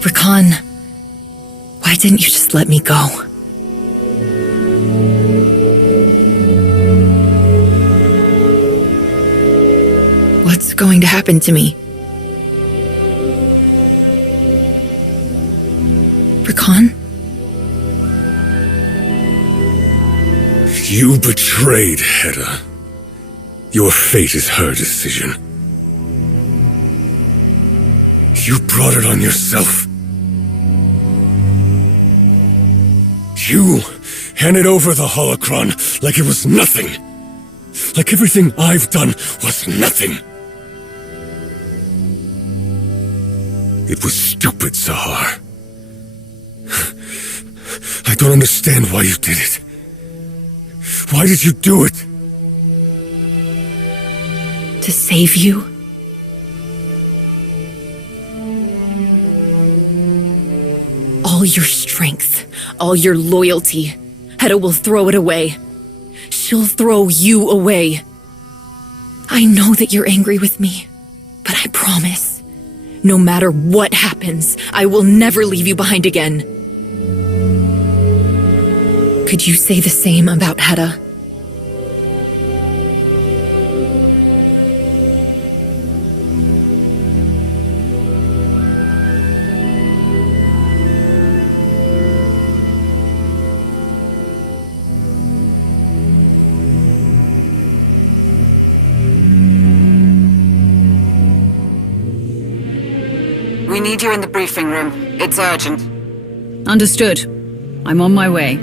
Rakan, why didn't you just let me go? What's going to happen to me? Rakan? You betrayed Hedda. Your fate is her decision. You brought it on yourself. You handed over the holocron like it was nothing. Like everything I've done was nothing. It was stupid, Sahar. I don't understand why you did it. Why did you do it? To save you? All your strength, all your loyalty, Hedda will throw it away. She'll throw you away. I know that you're angry with me, but I promise, no matter what happens, I will never leave you behind again. Could you say the same about Hedda? We need you in the briefing room. It's urgent. Understood. I'm on my way.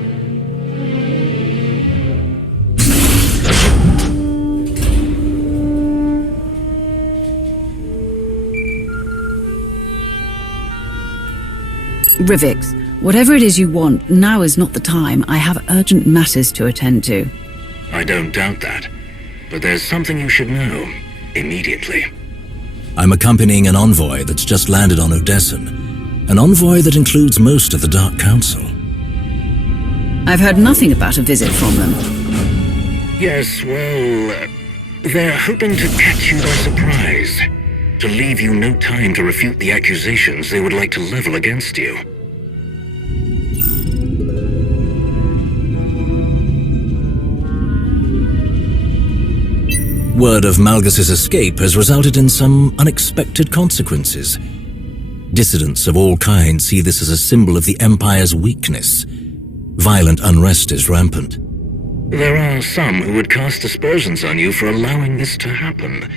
Rivix, whatever it is you want, now is not the time. I have urgent matters to attend to. I don't doubt that. But there's something you should know. Immediately. I'm accompanying an envoy that's just landed on Odessen. An envoy that includes most of the Dark Council. I've heard nothing about a visit from them. Yes, well, they're hoping to catch you by surprise. To leave you no time to refute the accusations they would like to level against you. Word of Malgus's escape has resulted in some unexpected consequences. Dissidents of all kinds see this as a symbol of the Empire's weakness. Violent unrest is rampant. There are some who would cast aspersions on you for allowing this to happen.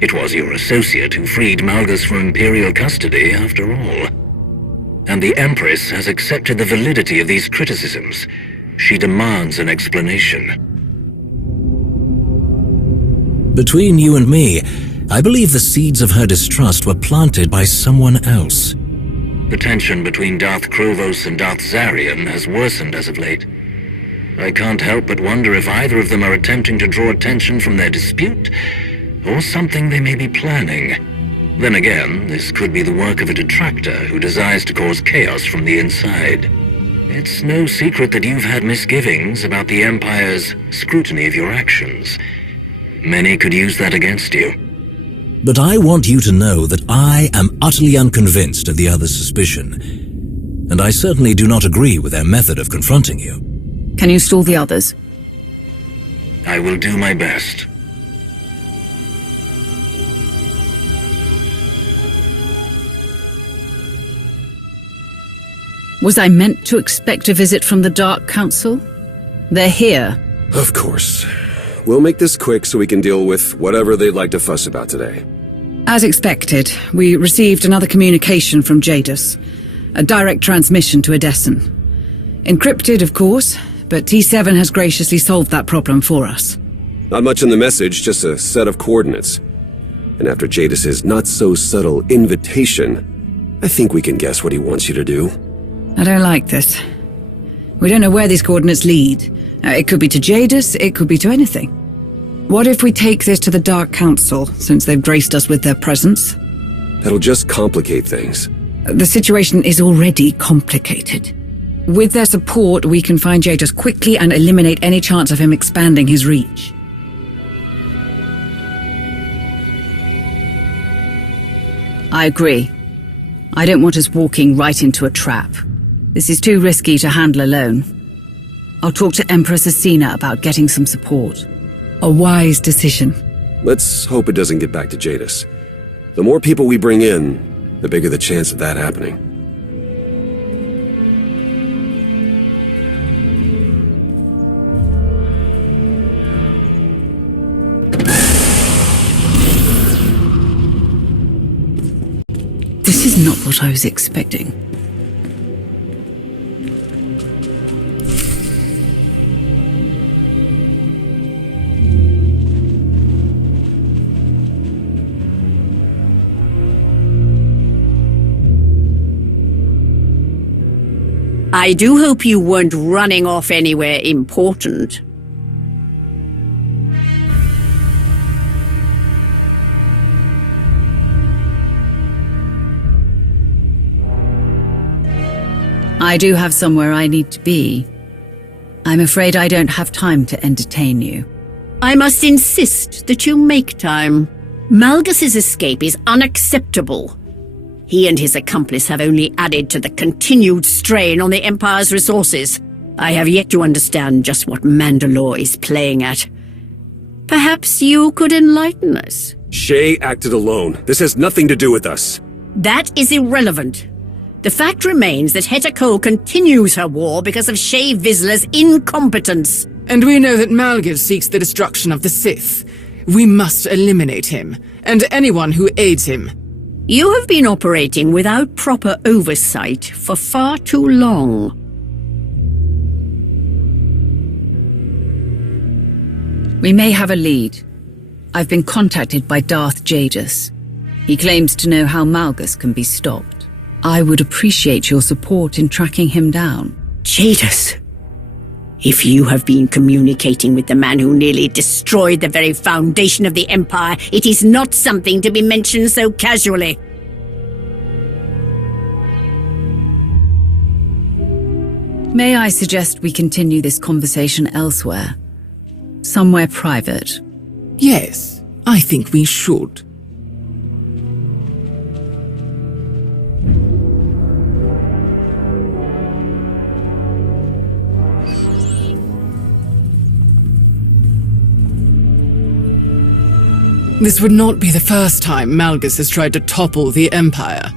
It was your associate who freed Malgus from Imperial custody, after all. And the Empress has accepted the validity of these criticisms. She demands an explanation. Between you and me, I believe the seeds of her distrust were planted by someone else. The tension between Darth Krovos and Darth Zarian has worsened as of late. I can't help but wonder if either of them are attempting to draw attention from their dispute, or something they may be planning. Then again, this could be the work of a detractor who desires to cause chaos from the inside. It's no secret that you've had misgivings about the Empire's scrutiny of your actions. Many could use that against you. But I want you to know that I am utterly unconvinced of the other's suspicion, and I certainly do not agree with their method of confronting you. Can you stall the others? I will do my best. Was I meant to expect a visit from the Dark Council? They're here. Of course. We'll make this quick so we can deal with whatever they'd like to fuss about today. As expected, we received another communication from Jadus. A direct transmission to Odessen. Encrypted, of course, but T7 has graciously solved that problem for us. Not much in the message, just a set of coordinates. And after Jadus's not-so-subtle invitation, I think we can guess what he wants you to do. I don't like this. We don't know where these coordinates lead. It could be to Jadus, it could be to anything. What if we take this to the Dark Council, since they've graced us with their presence? That'll just complicate things. The situation is already complicated. With their support, we can find Jadus quickly and eliminate any chance of him expanding his reach. I agree. I don't want us walking right into a trap. This is too risky to handle alone. I'll talk to Empress Asina about getting some support. A wise decision. Let's hope it doesn't get back to Jadus. The more people we bring in, the bigger the chance of that happening. This is not what I was expecting. I do hope you weren't running off anywhere important. I do have somewhere I need to be. I'm afraid I don't have time to entertain you. I must insist that you make time. Malgus's escape is unacceptable. He and his accomplice have only added to the continued strain on the Empire's resources. I have yet to understand just what Mandalore is playing at. Perhaps you could enlighten us. Shay acted alone. This has nothing to do with us. That is irrelevant. The fact remains that Heta Kol continues her war because of Shay Vizsla's incompetence. And we know that Malgus seeks the destruction of the Sith. We must eliminate him, and anyone who aids him. You have been operating without proper oversight for far too long. We may have a lead. I've been contacted by Darth Jadus. He claims to know how Malgus can be stopped. I would appreciate your support in tracking him down. Jadus! If you have been communicating with the man who nearly destroyed the very foundation of the Empire, it is not something to be mentioned so casually. May I suggest we continue this conversation elsewhere? Somewhere private? Yes, I think we should. This would not be the first time Malgus has tried to topple the Empire.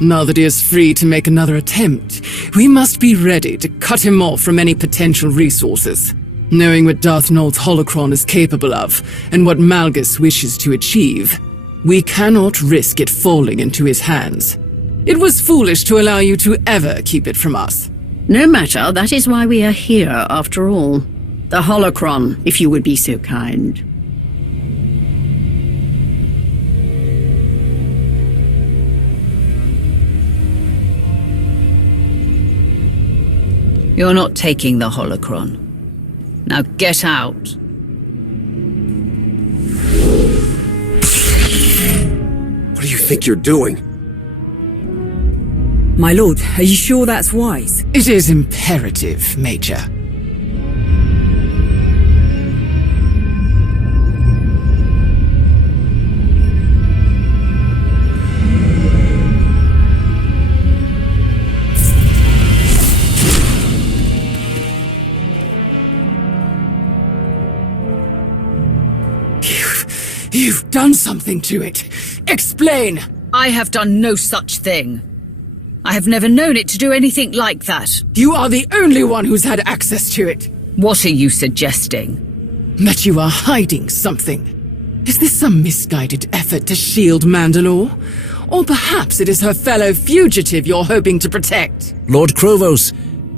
Now that he is free to make another attempt, we must be ready to cut him off from any potential resources. Knowing what Darth Nul's holocron is capable of, and what Malgus wishes to achieve, we cannot risk it falling into his hands. It was foolish to allow you to ever keep it from us. No matter, that is why we are here, after all. The holocron, if you would be so kind. You're not taking the holocron. Now get out. What do you think you're doing? My lord, are you sure that's wise? It is imperative, Major. You've done something to it. Explain! I have done no such thing. I have never known it to do anything like that. You are the only one who's had access to it. What are you suggesting? That you are hiding something. Is this some misguided effort to shield Mandalore? Or perhaps it is her fellow fugitive you're hoping to protect? Lord Krovos,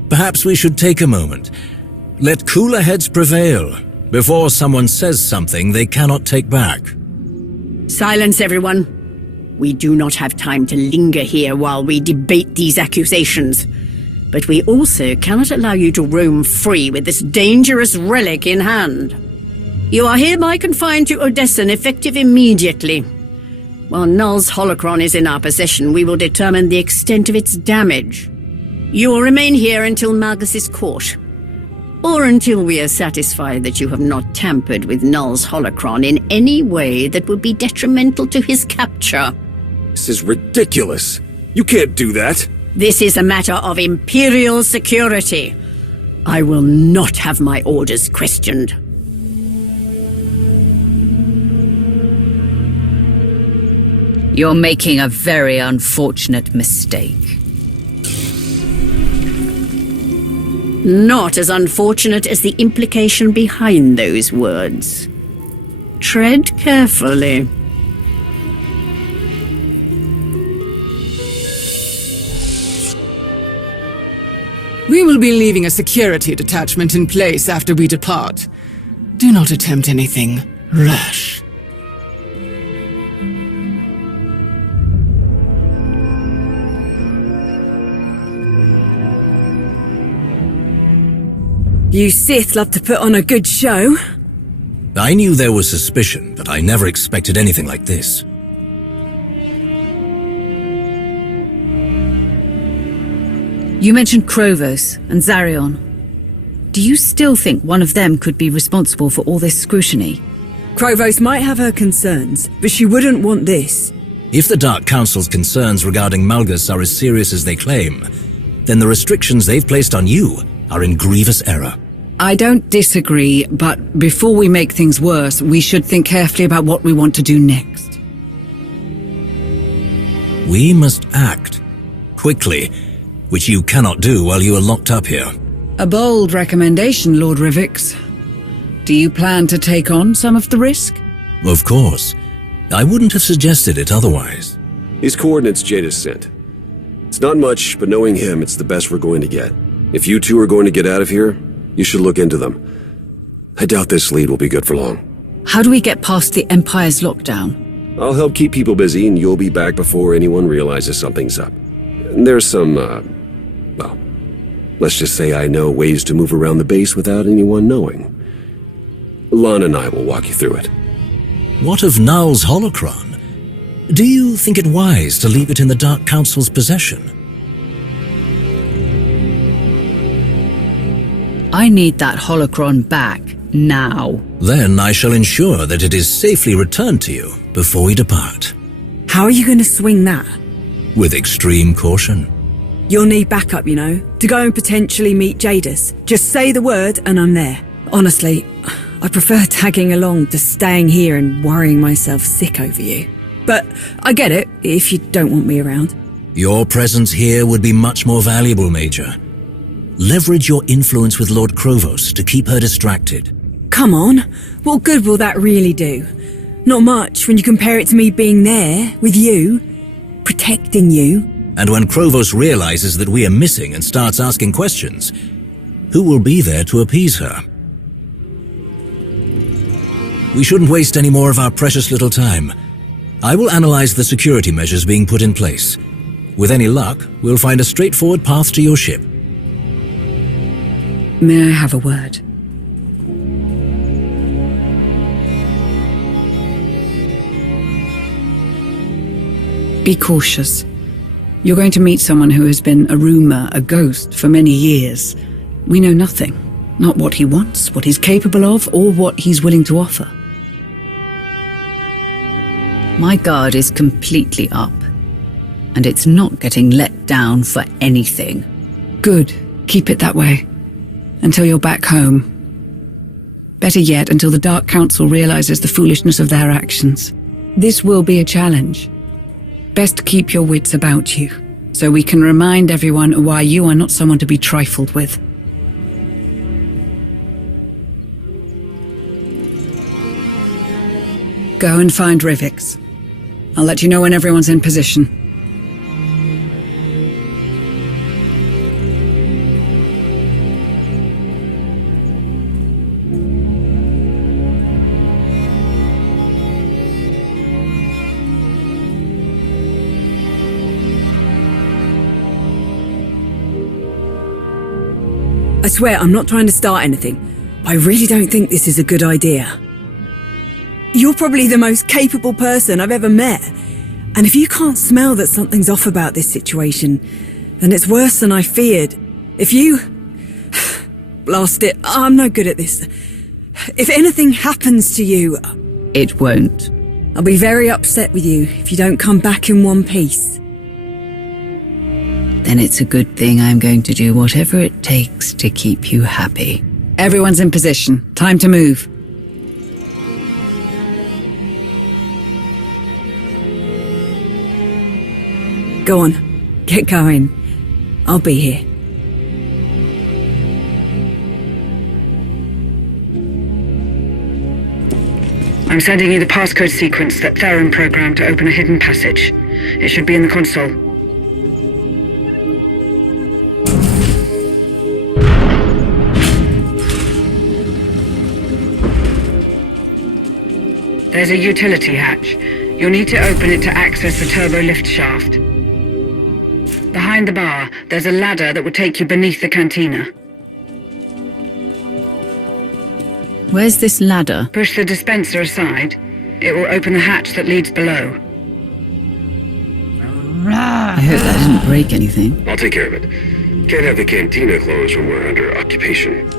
perhaps we should take a moment. Let cooler heads prevail before someone says something they cannot take back. Silence, everyone. We do not have time to linger here while we debate these accusations. But we also cannot allow you to roam free with this dangerous relic in hand. You are hereby confined to Odessen, effective immediately. While Null's holocron is in our possession, we will determine the extent of its damage. You will remain here until Malgus is caught. Or until we are satisfied that you have not tampered with Null's holocron in any way that would be detrimental to his capture. This is ridiculous. You can't do that. This is a matter of Imperial security. I will not have my orders questioned. You're making a very unfortunate mistake. Not as unfortunate as the implication behind those words. Tread carefully. We will be leaving a security detachment in place after we depart. Do not attempt anything rash. You Sith love to put on a good show. I knew there was suspicion, but I never expected anything like this. You mentioned Krovos and Zarion. Do you still think one of them could be responsible for all this scrutiny? Krovos might have her concerns, but she wouldn't want this. If the Dark Council's concerns regarding Malgus are as serious as they claim, then the restrictions they've placed on you are in grievous error. I don't disagree, but before we make things worse, we should think carefully about what we want to do next. We must act. Quickly. Which you cannot do while you are locked up here. A bold recommendation, Lord Rivix. Do you plan to take on some of the risk? Of course. I wouldn't have suggested it otherwise. These coordinates Jadus sent. It's not much, but knowing him, it's the best we're going to get. If you two are going to get out of here, you should look into them. I doubt this lead will be good for long. How do we get past the Empire's lockdown? I'll help keep people busy, and you'll be back before anyone realizes something's up. There's some, well, let's just say I know ways to move around the base without anyone knowing. Lon and I will walk you through it. What of Null's holocron? Do you think it wise to leave it in the Dark Council's possession? I need that holocron back, now. Then I shall ensure that it is safely returned to you before we depart. How are you going to swing that? With extreme caution. You'll need backup, you know, to go and potentially meet Jadus. Just say the word and I'm there. Honestly, I prefer tagging along to staying here and worrying myself sick over you. But I get it, if you don't want me around. Your presence here would be much more valuable, Major. Leverage your influence with Lord Krovos to keep her distracted. Come on, what good will that really do? Not much when you compare it to me being there, with you, protecting you. And when Krovos realizes that we are missing and starts asking questions, who will be there to appease her? We shouldn't waste any more of our precious little time. I will analyze the security measures being put in place. With any luck, we'll find a straightforward path to your ship. May I have a word? Be cautious. You're going to meet someone who has been a rumor, a ghost, for many years. We know nothing. Not what he wants, what he's capable of, or what he's willing to offer. My guard is completely up, and it's not getting let down for anything. Good. Keep it that way. Until you're back home. Better yet, until the Dark Council realizes the foolishness of their actions. This will be a challenge. Best keep your wits about you, so we can remind everyone why you are not someone to be trifled with. Go and find Rivix. I'll let you know when everyone's in position. I swear I'm not trying to start anything, but I really don't think this is a good idea. You're probably the most capable person I've ever met, and if you can't smell that something's off about this situation, then it's worse than I feared. If you... Blast it, I'm no good at this. If anything happens to you... It won't. I'll be very upset with you if you don't come back in one piece. then it's a good thing I'm going to do whatever it takes to keep you happy. Everyone's in position. Time to move. Go on. Get going. I'll be here. I'm sending you the passcode sequence that Theron programmed to open a hidden passage. It should be in the console. There's a utility hatch. You'll need to open it to access the turbo lift shaft. Behind the bar, there's a ladder that will take you beneath the cantina. Where's this ladder? Push the dispenser aside. It will open the hatch that leads below. I hope that didn't break anything. I'll take care of it. Can't have the cantina closed when we're under occupation.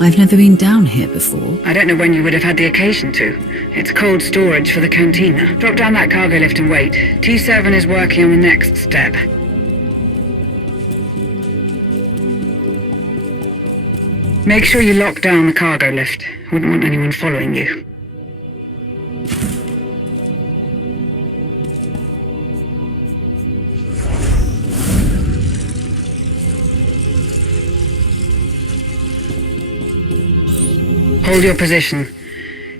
I've never been down here before. I don't know when you would have had the occasion to. It's cold storage for the cantina. Drop down that cargo lift and wait. T7 is working on the next step. Make sure you lock down the cargo lift. Wouldn't want anyone following you. Hold your position.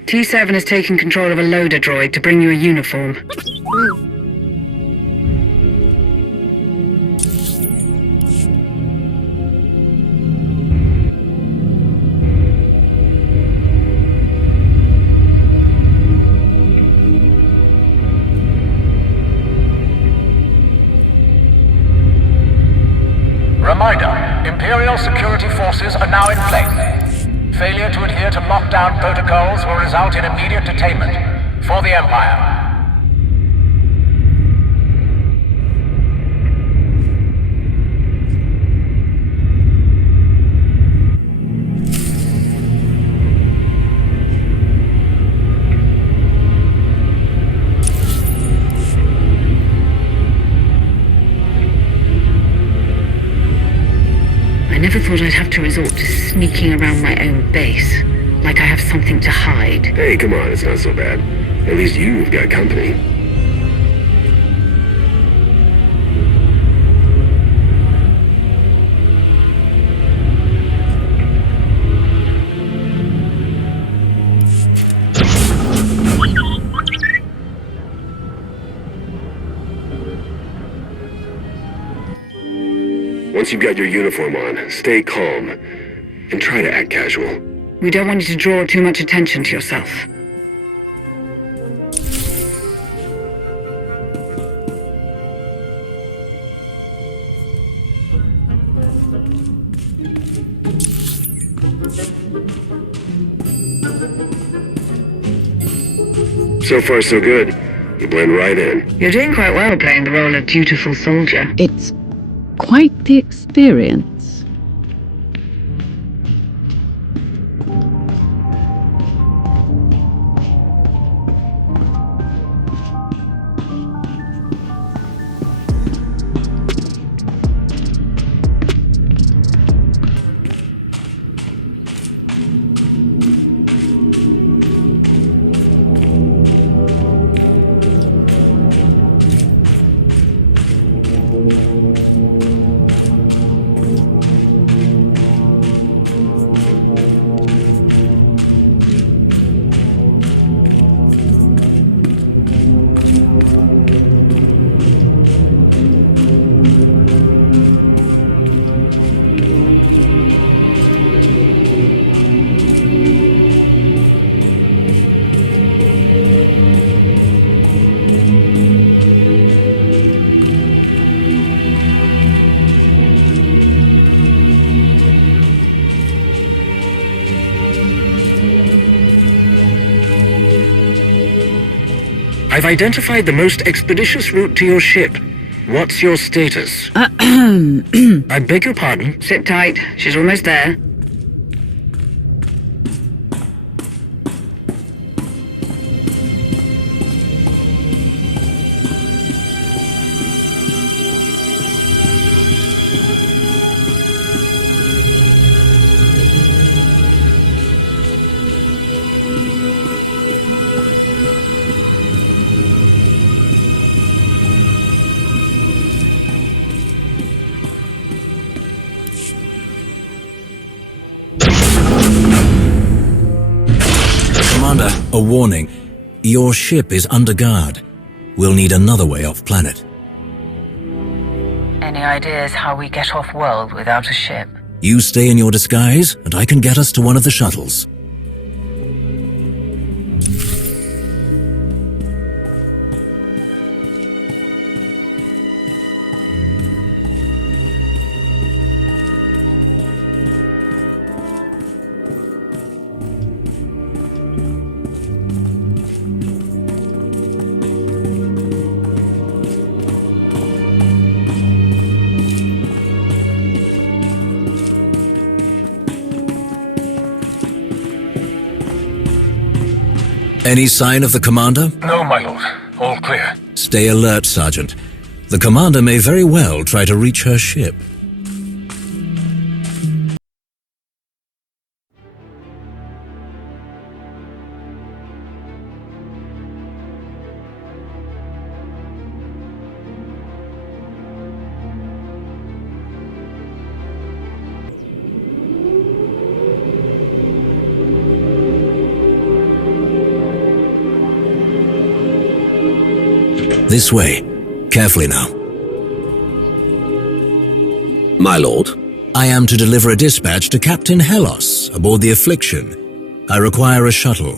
T7 is taking control of a loader droid to bring you a uniform. Reminder, Imperial security forces are now in place. Failure to adhere to lockdown protocols will result in immediate detainment for the Empire. I never thought I'd have to resort to sneaking around my own base, like I have something to hide. Hey, come on, it's not so bad. At least you've got company. Once you've got your uniform on, stay calm and try to act casual. We don't want you to draw too much attention to yourself. So far, so good. You blend right in. You're doing quite well playing the role of dutiful soldier. It's quite the experience. I've identified the most expeditious route to your ship. What's your status? I beg your pardon? Sit tight. She's almost there. a warning. Your ship is under guard. We'll need another way off planet. Any ideas how we get off world without a ship? You stay in your disguise, and I can get us to one of the shuttles. Any sign of the commander? No, my lord. All clear. Stay alert, Sergeant. The commander may very well try to reach her ship. This way. Carefully now. My lord? I am to deliver a dispatch to Captain Helos aboard the Affliction. I require a shuttle.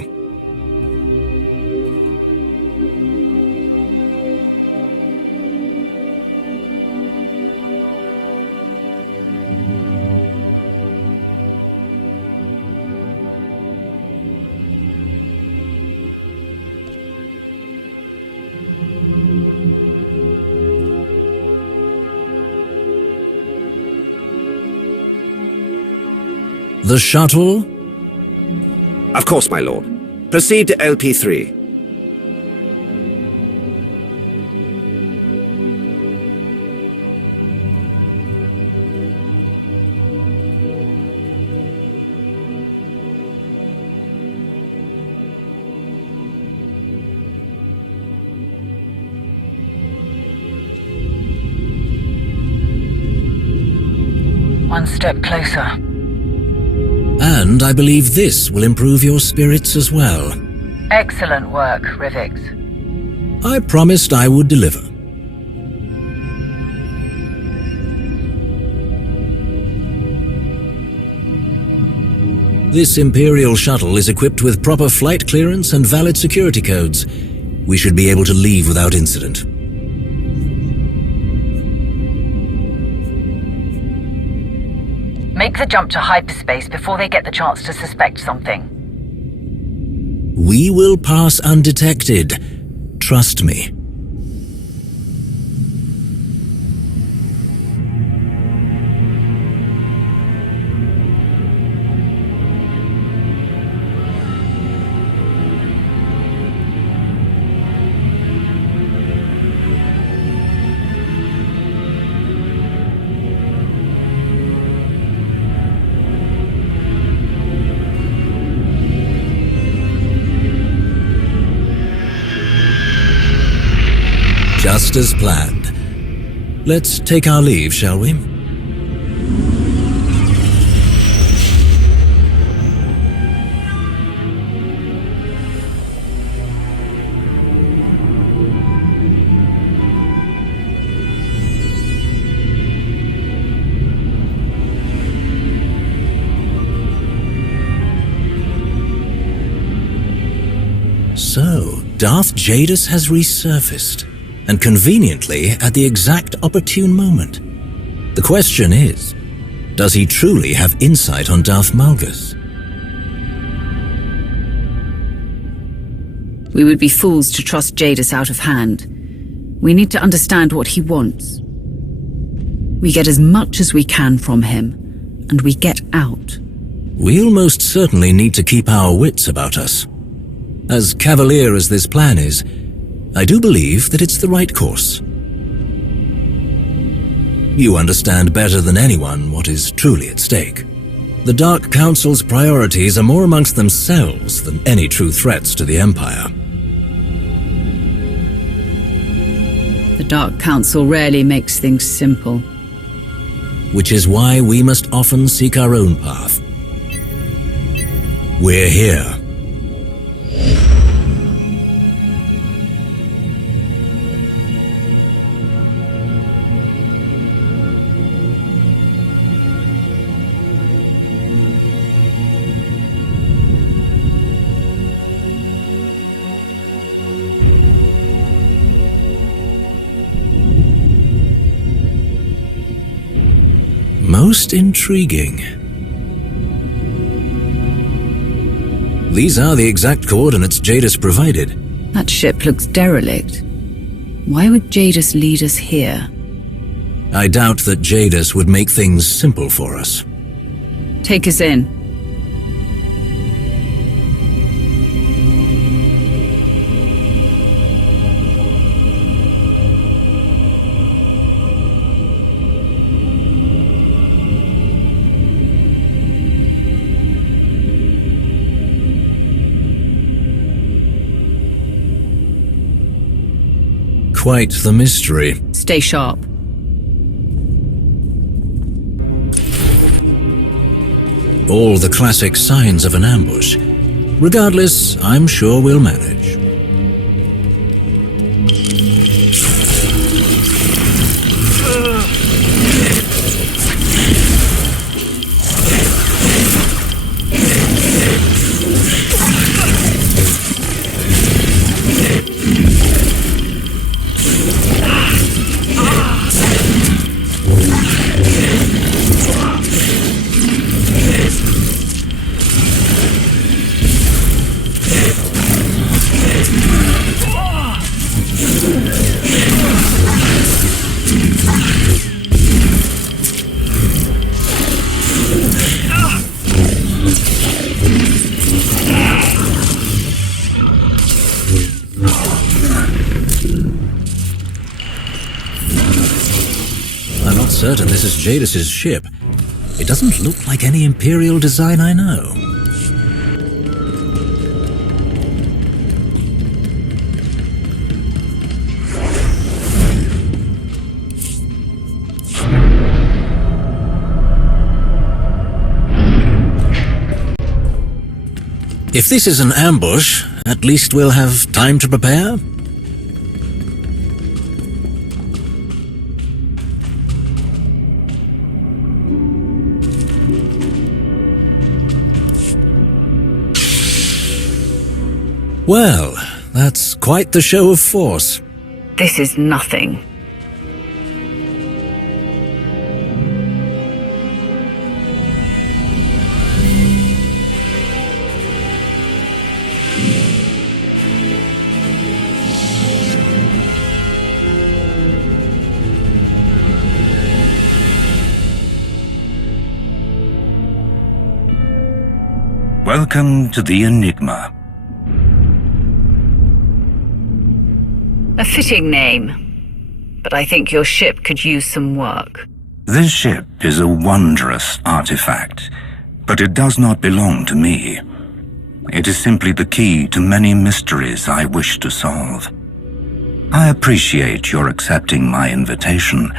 The shuttle? Of course, my lord. Proceed to LP3. One step closer. And I believe this will improve your spirits as well. Excellent work, Rivix. I promised I would deliver. This Imperial shuttle is equipped with proper flight clearance and valid security codes. We should be able to leave without incident. Make the jump to hyperspace before they get the chance to suspect something. We will pass undetected. Trust me. Just as planned. Let's take our leave, shall we? So, Darth Jadus has resurfaced. And conveniently at the exact opportune moment. The question is, does he truly have insight on Darth Malgus? We would be fools to trust Jadus out of hand. We need to understand what he wants. We get as much as we can from him, and we get out. We'll most certainly need to keep our wits about us. As cavalier as this plan is, I do believe that it's the right course. You understand better than anyone what is truly at stake. The Dark Council's priorities are more amongst themselves than any true threats to the Empire. The Dark Council rarely makes things simple. Which is why we must often seek our own path. We're here. Most intriguing. These are the exact coordinates Jadus provided. That ship looks derelict. Why would Jadus lead us here? I doubt that Jadus would make things simple for us. Take us in. Quite the mystery. Stay sharp. All the classic signs of an ambush. Regardless, I'm sure we'll manage. Certain this is Jadus's ship. It doesn't look like any Imperial design I know. If this is an ambush, at least we'll have time to prepare. Well, that's quite the show of force. This is nothing. Welcome to the Enigma. A fitting name, but I think your ship could use some work. This ship is a wondrous artifact, but it does not belong to me. It is simply the key to many mysteries I wish to solve. I appreciate your accepting my invitation.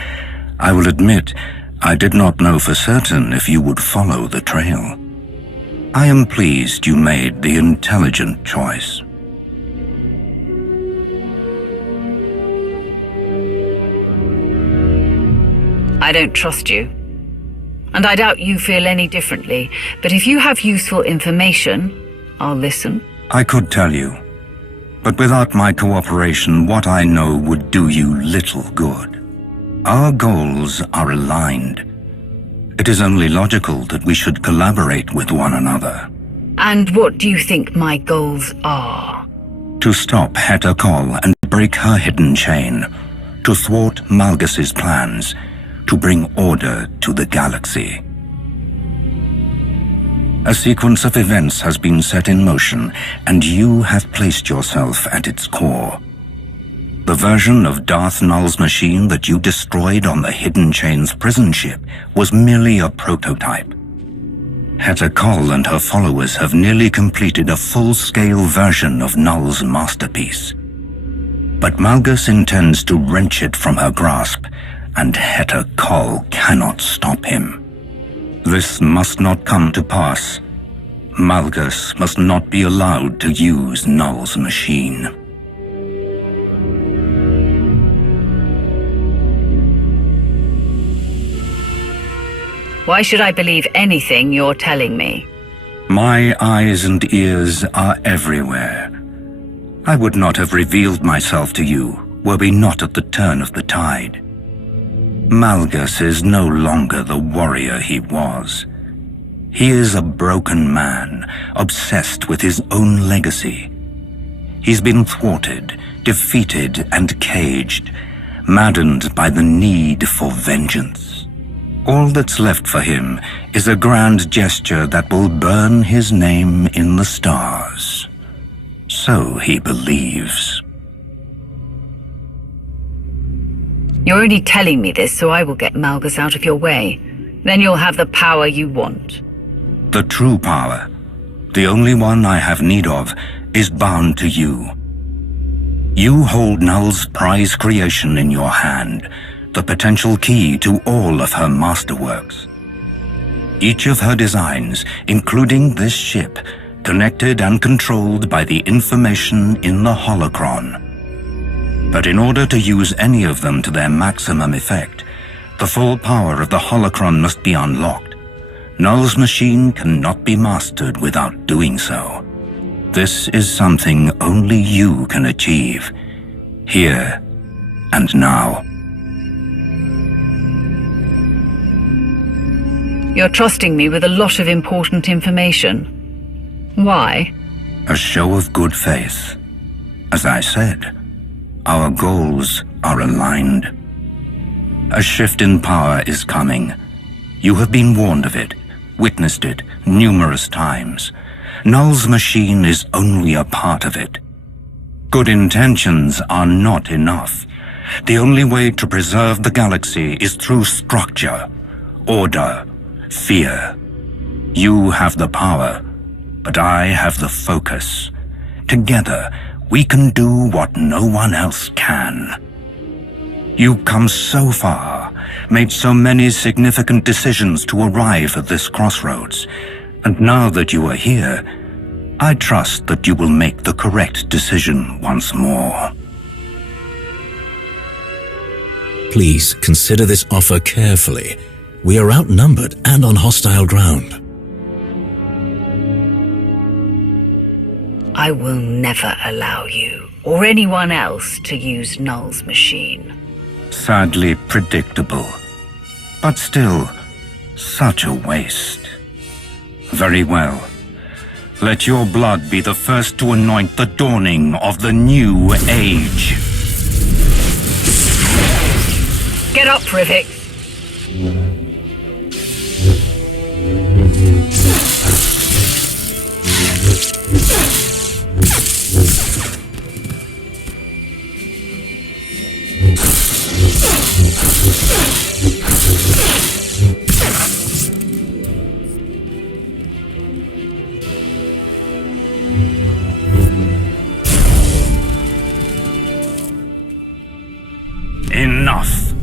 I will admit, I did not know for certain if you would follow the trail. I am pleased you made the intelligent choice. I don't trust you. And I doubt you feel any differently, but if you have useful information, I'll listen. I could tell you, but without my cooperation, what I know would do you little good. Our goals are aligned. It is only logical that we should collaborate with one another. And what do you think my goals are? To stop Heta Kol and break her hidden chain, to thwart Malgus's plans, to bring order to the galaxy. A sequence of events has been set in motion, and you have placed yourself at its core. The version of Darth Null's machine that you destroyed on the Hidden Chain's prison ship was merely a prototype. Heta Kol and her followers have nearly completed a full-scale version of Null's masterpiece. But Malgus intends to wrench it from her grasp, and Heta Kol cannot stop him. This must not come to pass. Malgus must not be allowed to use Null's machine. Why should I believe anything you're telling me? My eyes and ears are everywhere. I would not have revealed myself to you were we not at the turn of the tide. Malgus is no longer the warrior he was. He is a broken man, obsessed with his own legacy. He's been thwarted, defeated, and caged, maddened by the need for vengeance. All that's left for him is a grand gesture that will burn his name in the stars. So he believes. You're only telling me this so I will get Malgus out of your way. Then you'll have the power you want. The true power, the only one I have need of, is bound to you. You hold Null's prize creation in your hand, the potential key to all of her masterworks. Each of her designs, including this ship, connected and controlled by the information in the holocron. But in order to use any of them to their maximum effect, the full power of the holocron must be unlocked. Null's machine cannot be mastered without doing so. This is something only you can achieve, here and now. You're trusting me with a lot of important information. Why? A show of good faith. As I said, our goals are aligned. A shift in power is coming. You have been warned of it, witnessed it numerous times. Null's machine is only a part of it. Good intentions are not enough. The only way to preserve the galaxy is through structure, order, fear. You have the power, but I have the focus. Together, we can do what no one else can. You've come so far, made so many significant decisions to arrive at this crossroads, and now that you are here, I trust that you will make the correct decision once more. Please consider this offer carefully. We are outnumbered and on hostile ground. I will never allow you, or anyone else, to use Null's machine. Sadly predictable, but still, such a waste. Very well. Let your blood be the first to anoint the dawning of the new age. Get up, Rivik! Enough.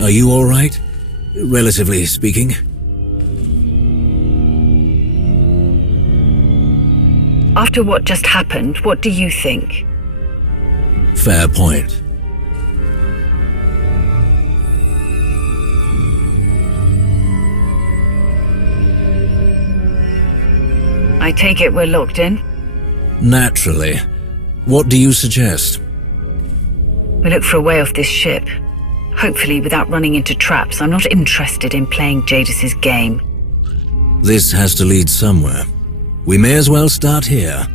Are you all right? Relatively speaking. After what just happened, what do you think? Fair point. I take it we're locked in? Naturally. What do you suggest? We look for a way off this ship. Hopefully without running into traps. I'm not interested in playing Jadus's game. This has to lead somewhere. We may as well start here.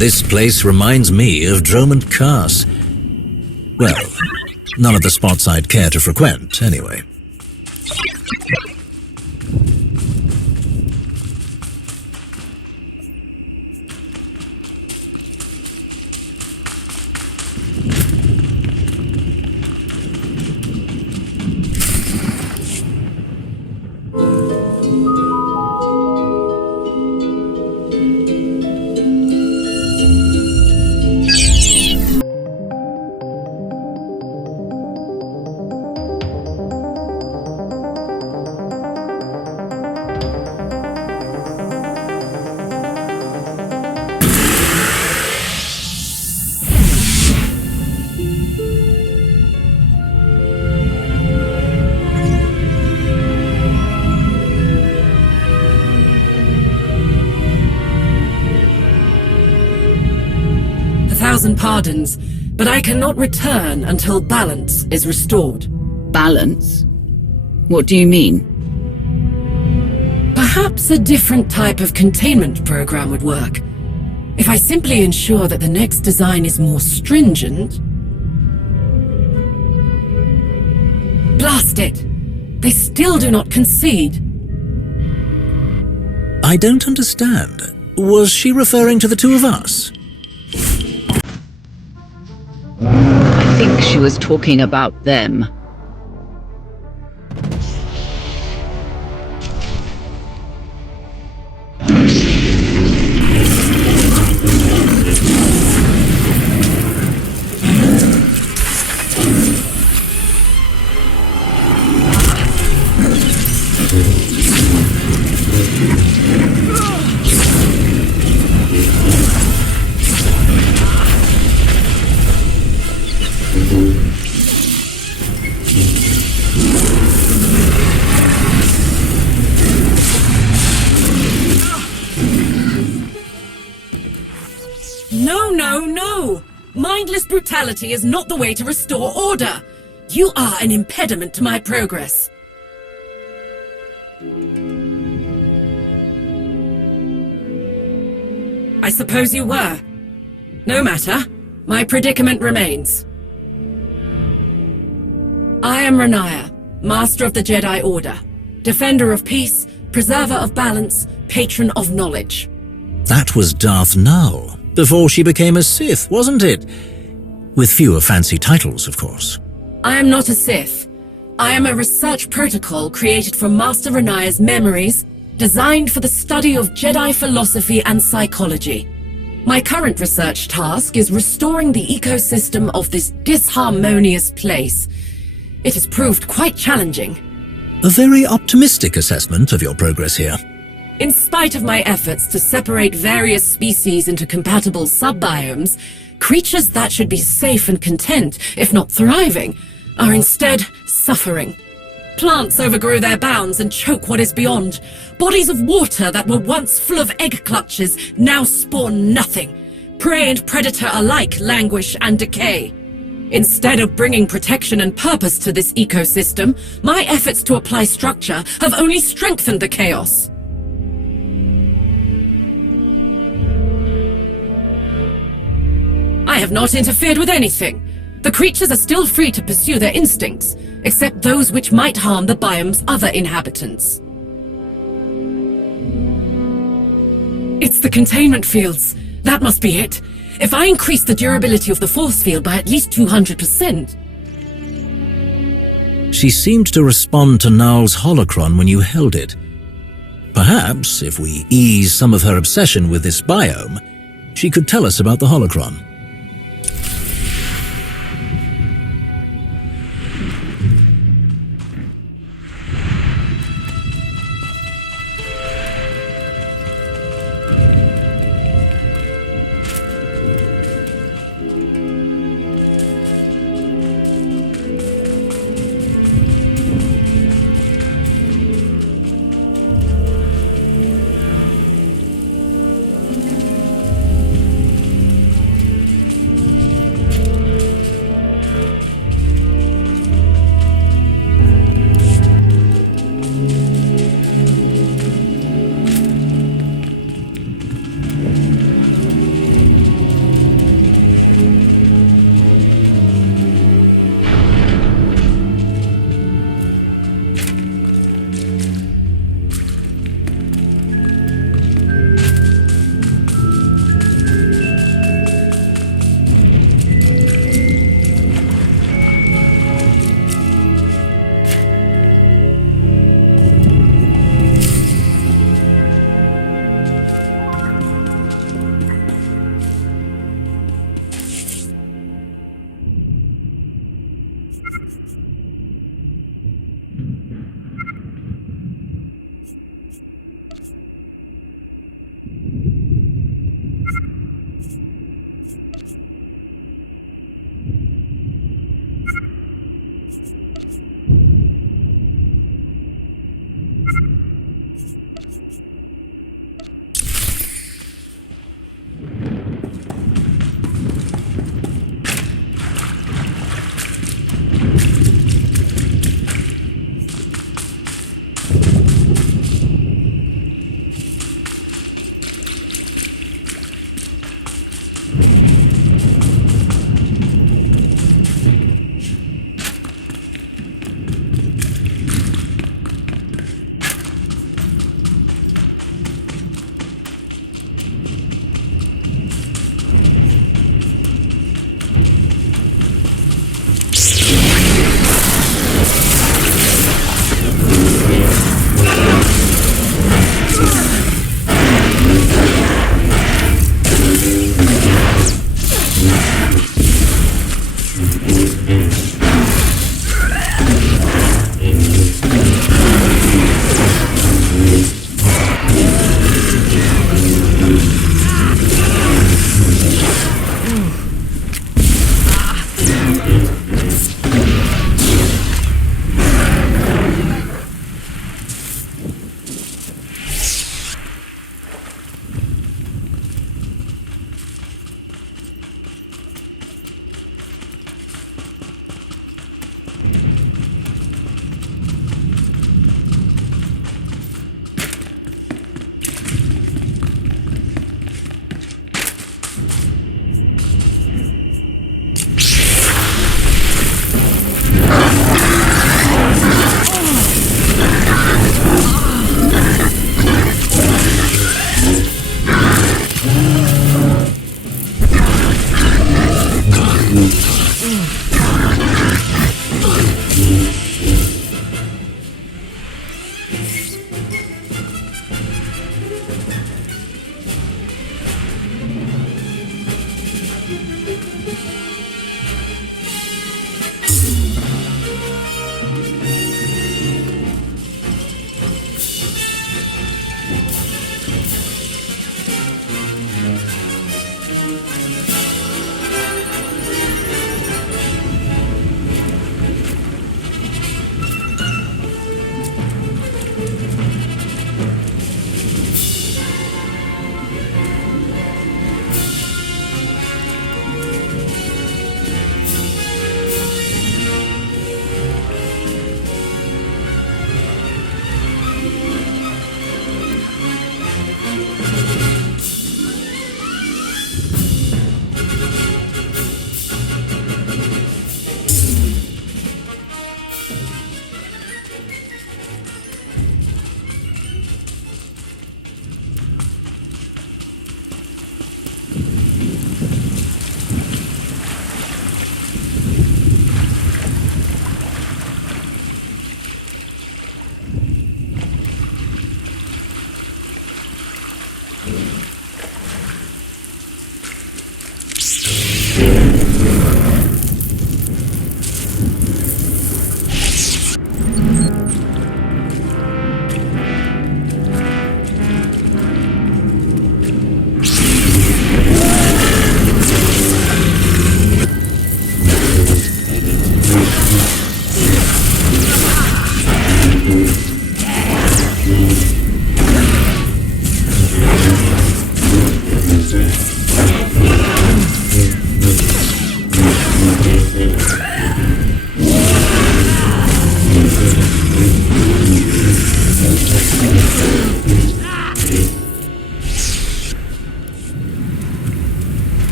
This place reminds me of Dromund Kaas. Well, none of the spots I'd care to frequent, anyway. Pardons, but I cannot return until balance is restored. Balance? What do you mean? Perhaps a different type of containment program would work. If I simply ensure that the next design is more stringent... Blast it! They still do not concede. I don't understand. Was she referring to the two of us? I think she was talking about them. No! Mindless brutality is not the way to restore order! You are an impediment to my progress. I suppose you were. No matter. My predicament remains. I am Renaya, Master of the Jedi Order, Defender of Peace, preserver of balance, patron of knowledge. That was Darth Null, before she became a Sith, wasn't it? With fewer fancy titles, of course. I am not a Sith. I am a research protocol created from Master Renaya's memories, designed for the study of Jedi philosophy and psychology. My current research task is restoring the ecosystem of this disharmonious place. It has proved quite challenging. A very optimistic assessment of your progress here. In spite of my efforts to separate various species into compatible subbiomes, creatures that should be safe and content, if not thriving, are instead suffering. Plants overgrow their bounds and choke what is beyond. Bodies of water that were once full of egg clutches now spawn nothing. Prey and predator alike languish and decay. Instead of bringing protection and purpose to this ecosystem, my efforts to apply structure have only strengthened the chaos. I have not interfered with anything. The creatures are still free to pursue their instincts, except those which might harm the biome's other inhabitants. It's the containment fields. That must be it. If I increase the durability of the force field by at least 200%... She seemed to respond to Null's holocron when you held it. Perhaps, if we ease some of her obsession with this biome, she could tell us about the holocron.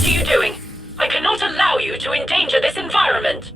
What are you doing? I cannot allow you to endanger this environment!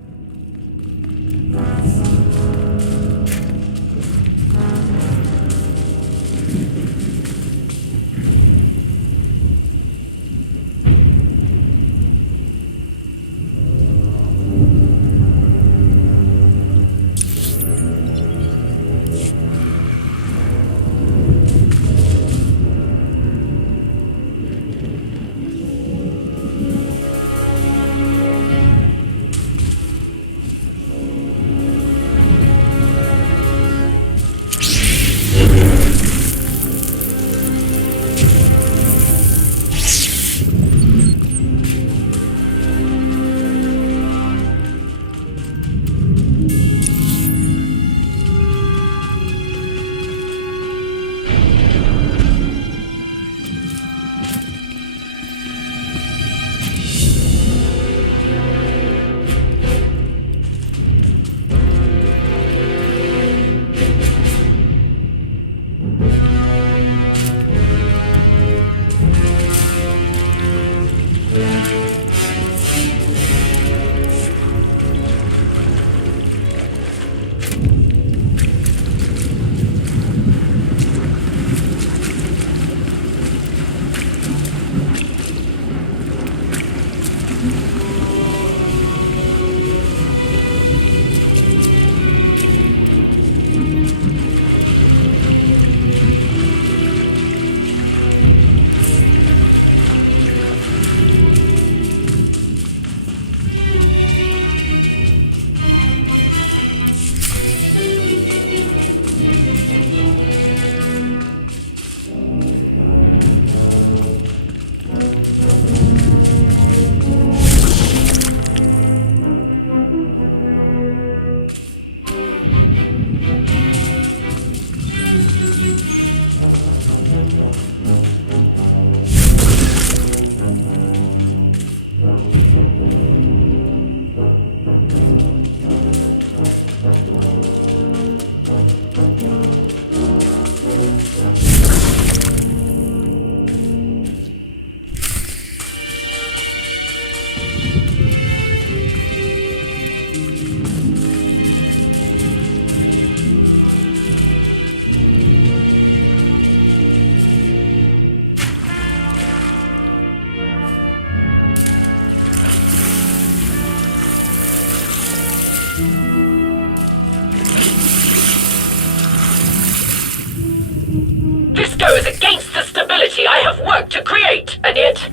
This goes against the stability I have worked to create, and yet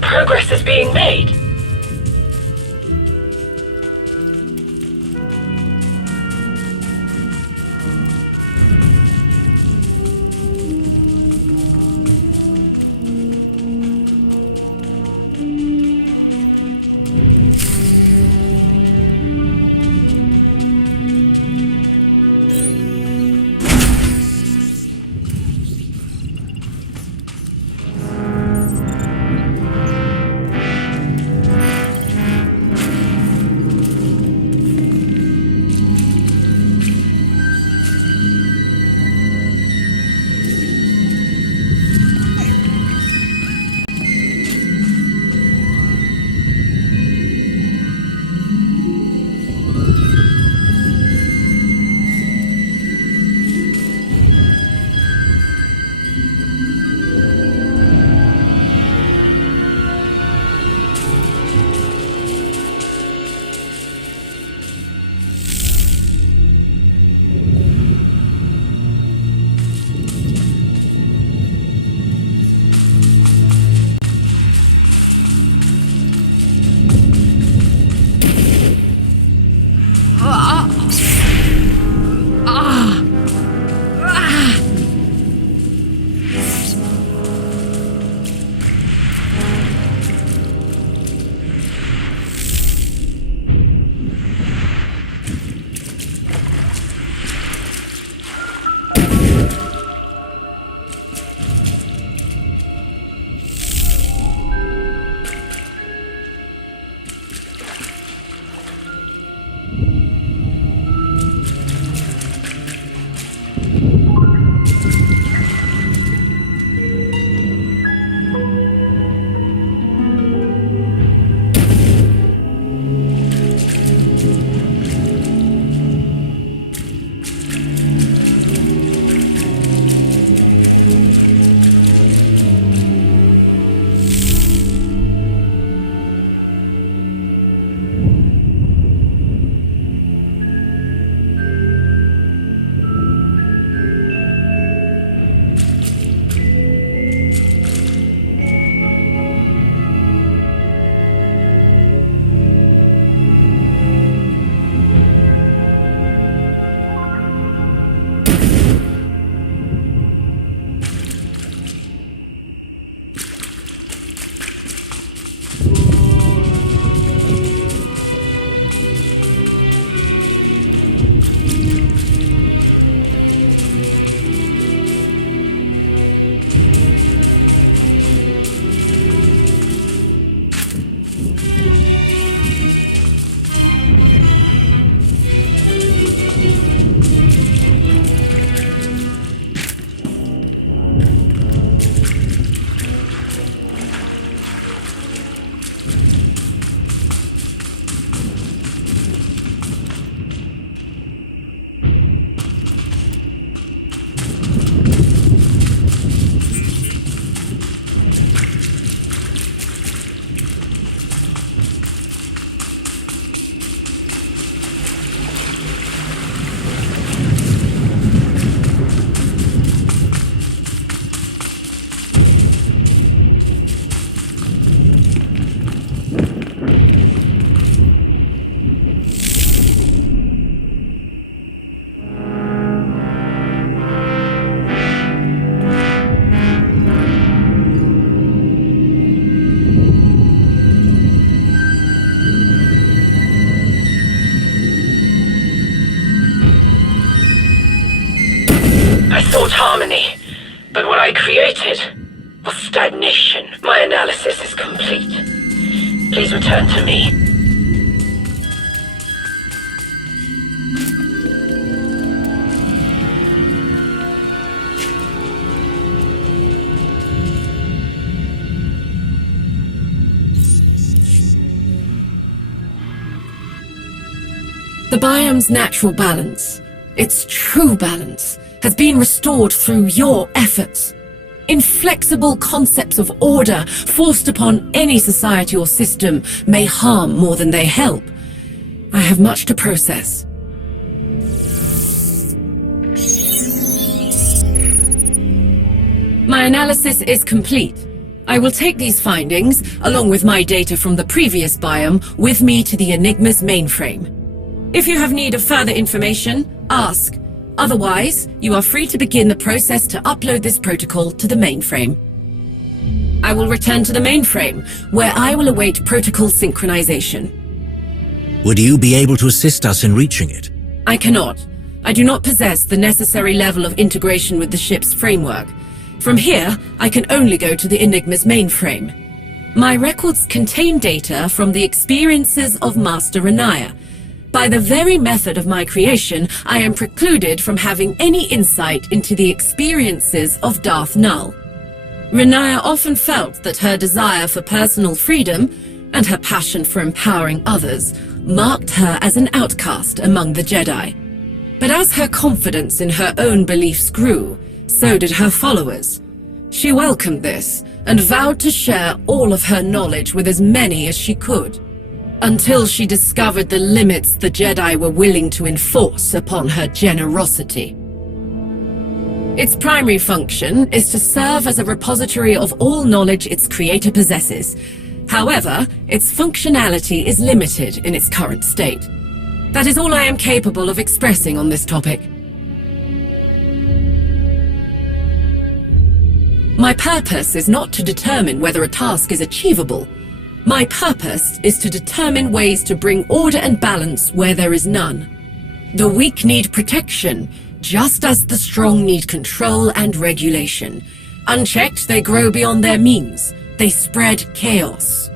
progress is being made. I created was stagnation. My analysis is complete. Please return to me. The biome's natural balance, its true balance, has been restored through your efforts. Inflexible concepts of order forced upon any society or system may harm more than they help. I have much to process. My analysis is complete. I will take these findings, along with my data from the previous biome, with me to the Enigma's mainframe. If you have need of further information, ask. Otherwise, you are free to begin the process to upload this protocol to the mainframe. I will return to the mainframe, where I will await protocol synchronization. Would you be able to assist us in reaching it? I cannot. I do not possess the necessary level of integration with the ship's framework. From here, I can only go to the Enigma's mainframe. My records contain data from the experiences of Master Renaya. By the very method of my creation, I am precluded from having any insight into the experiences of Darth Null. Renaya often felt that her desire for personal freedom and her passion for empowering others marked her as an outcast among the Jedi. But as her confidence in her own beliefs grew, so did her followers. She welcomed this and vowed to share all of her knowledge with as many as she could, until she discovered the limits the Jedi were willing to enforce upon her generosity. Its primary function is to serve as a repository of all knowledge its creator possesses. However, its functionality is limited in its current state. That is all I am capable of expressing on this topic. My purpose is not to determine whether a task is achievable. My purpose is to determine ways to bring order and balance where there is none. The weak need protection, just as the strong need control and regulation. Unchecked, they grow beyond their means. They spread chaos.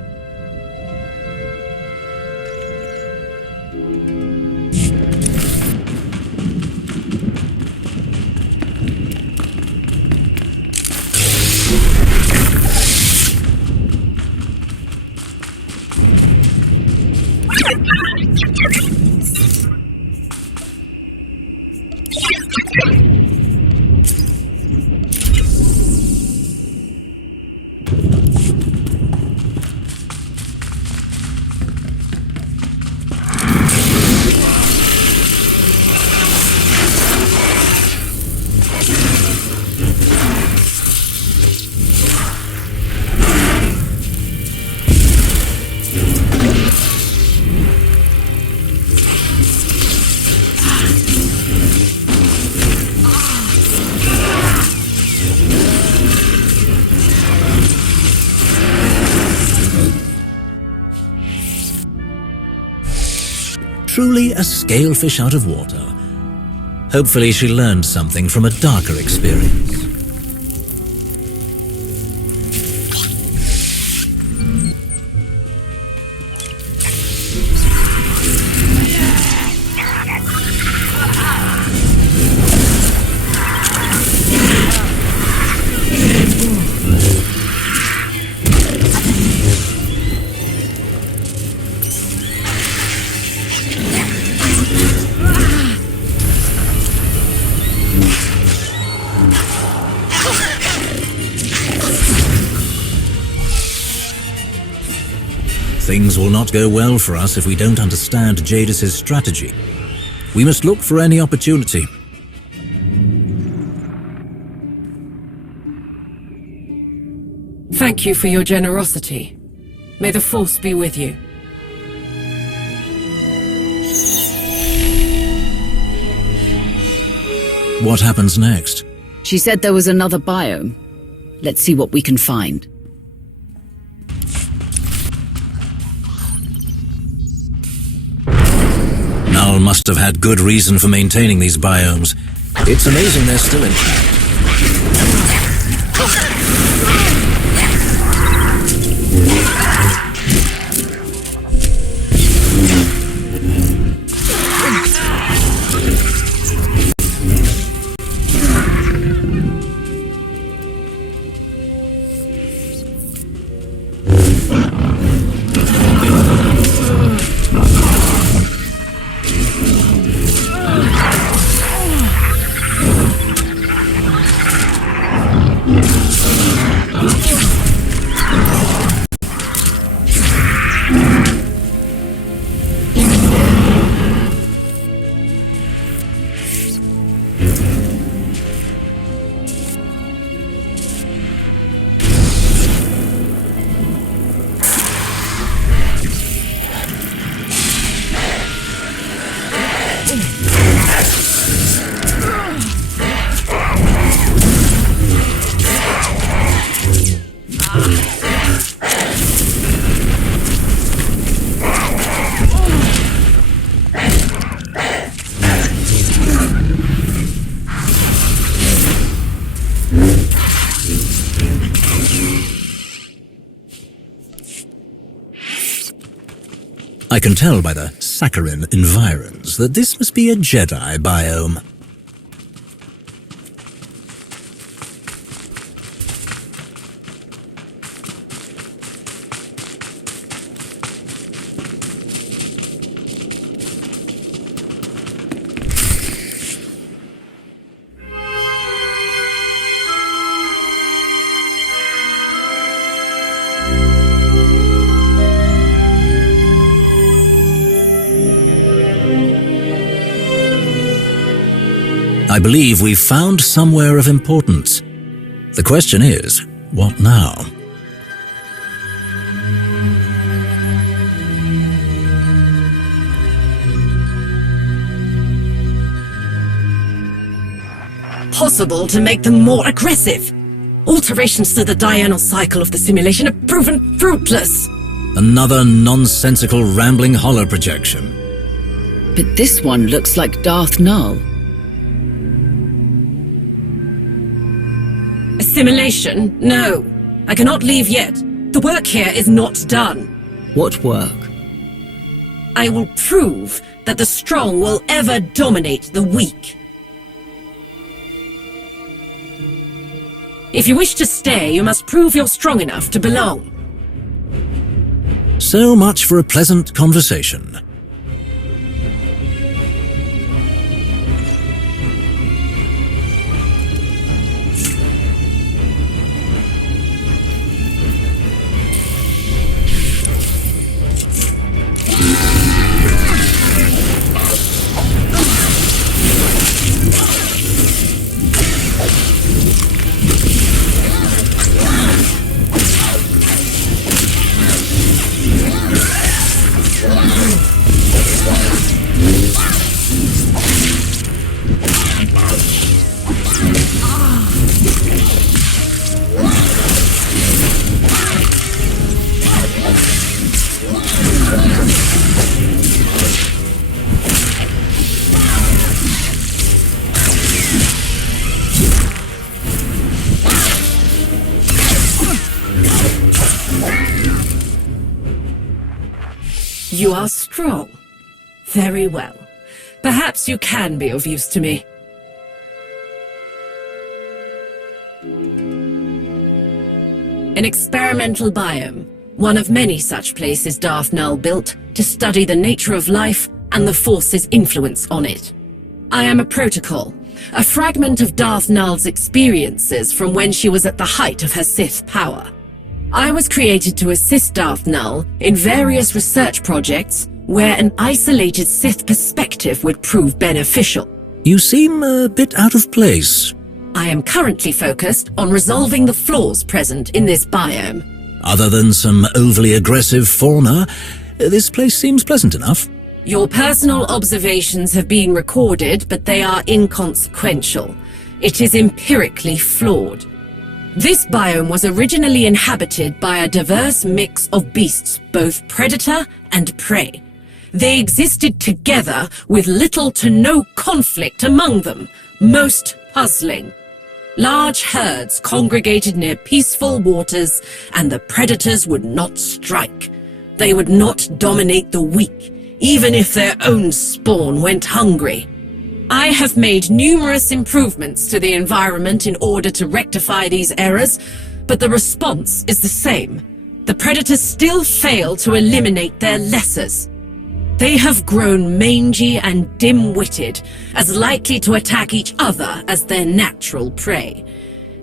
Truly a scalefish out of water. Hopefully she learned something from a darker experience. Things will not go well for us if we don't understand Jadus's strategy. We must look for any opportunity. Thank you for your generosity. May the Force be with you. What happens next? She said there was another biome. Let's see what we can find. Null must have had good reason for maintaining these biomes. It's amazing they're still intact. I can tell by the saccharine environs that this must be a Jedi biome. I believe we've found somewhere of importance. The question is, what now? Possible to make them more aggressive. Alterations to the diurnal cycle of the simulation have proven fruitless. Another nonsensical rambling holo projection. But this one looks like Darth Null. Assimilation? No. I cannot leave yet. The work here is not done. What work? I will prove that the strong will ever dominate the weak. If you wish to stay, you must prove you're strong enough to belong. So much for a pleasant conversation. You are strong. Very well. Perhaps you can be of use to me. An experimental biome. One of many such places Darth Null built to study the nature of life and the Force's influence on it. I am a protocol, a fragment of Darth Null's experiences from when she was at the height of her Sith power. I was created to assist Darth Null in various research projects where an isolated Sith perspective would prove beneficial. You seem a bit out of place. I am currently focused on resolving the flaws present in this biome. Other than some overly aggressive fauna, this place seems pleasant enough. Your personal observations have been recorded, but they are inconsequential. It is empirically flawed. This biome was originally inhabited by a diverse mix of beasts, both predator and prey. They existed together with little to no conflict among them, most puzzling. Large herds congregated near peaceful waters, and the predators would not strike. They would not dominate the weak, even if their own spawn went hungry. I have made numerous improvements to the environment in order to rectify these errors, but the response is the same. The predators still fail to eliminate their lessers. They have grown mangy and dim-witted, as likely to attack each other as their natural prey.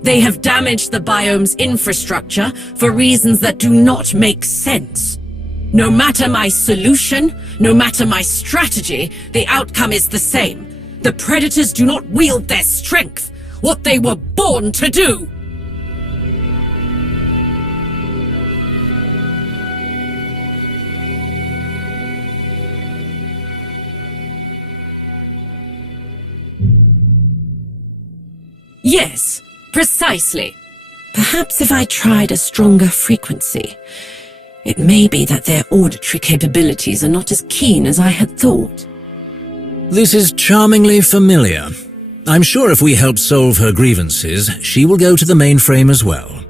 They have damaged the biome's infrastructure for reasons that do not make sense. No matter my solution, no matter my strategy, the outcome is the same. The predators do not wield their strength, what they were born to do. Yes, precisely. Perhaps if I tried a stronger frequency, it may be that their auditory capabilities are not as keen as I had thought. This is charmingly familiar. I'm sure if we help solve her grievances, she will go to the mainframe as well.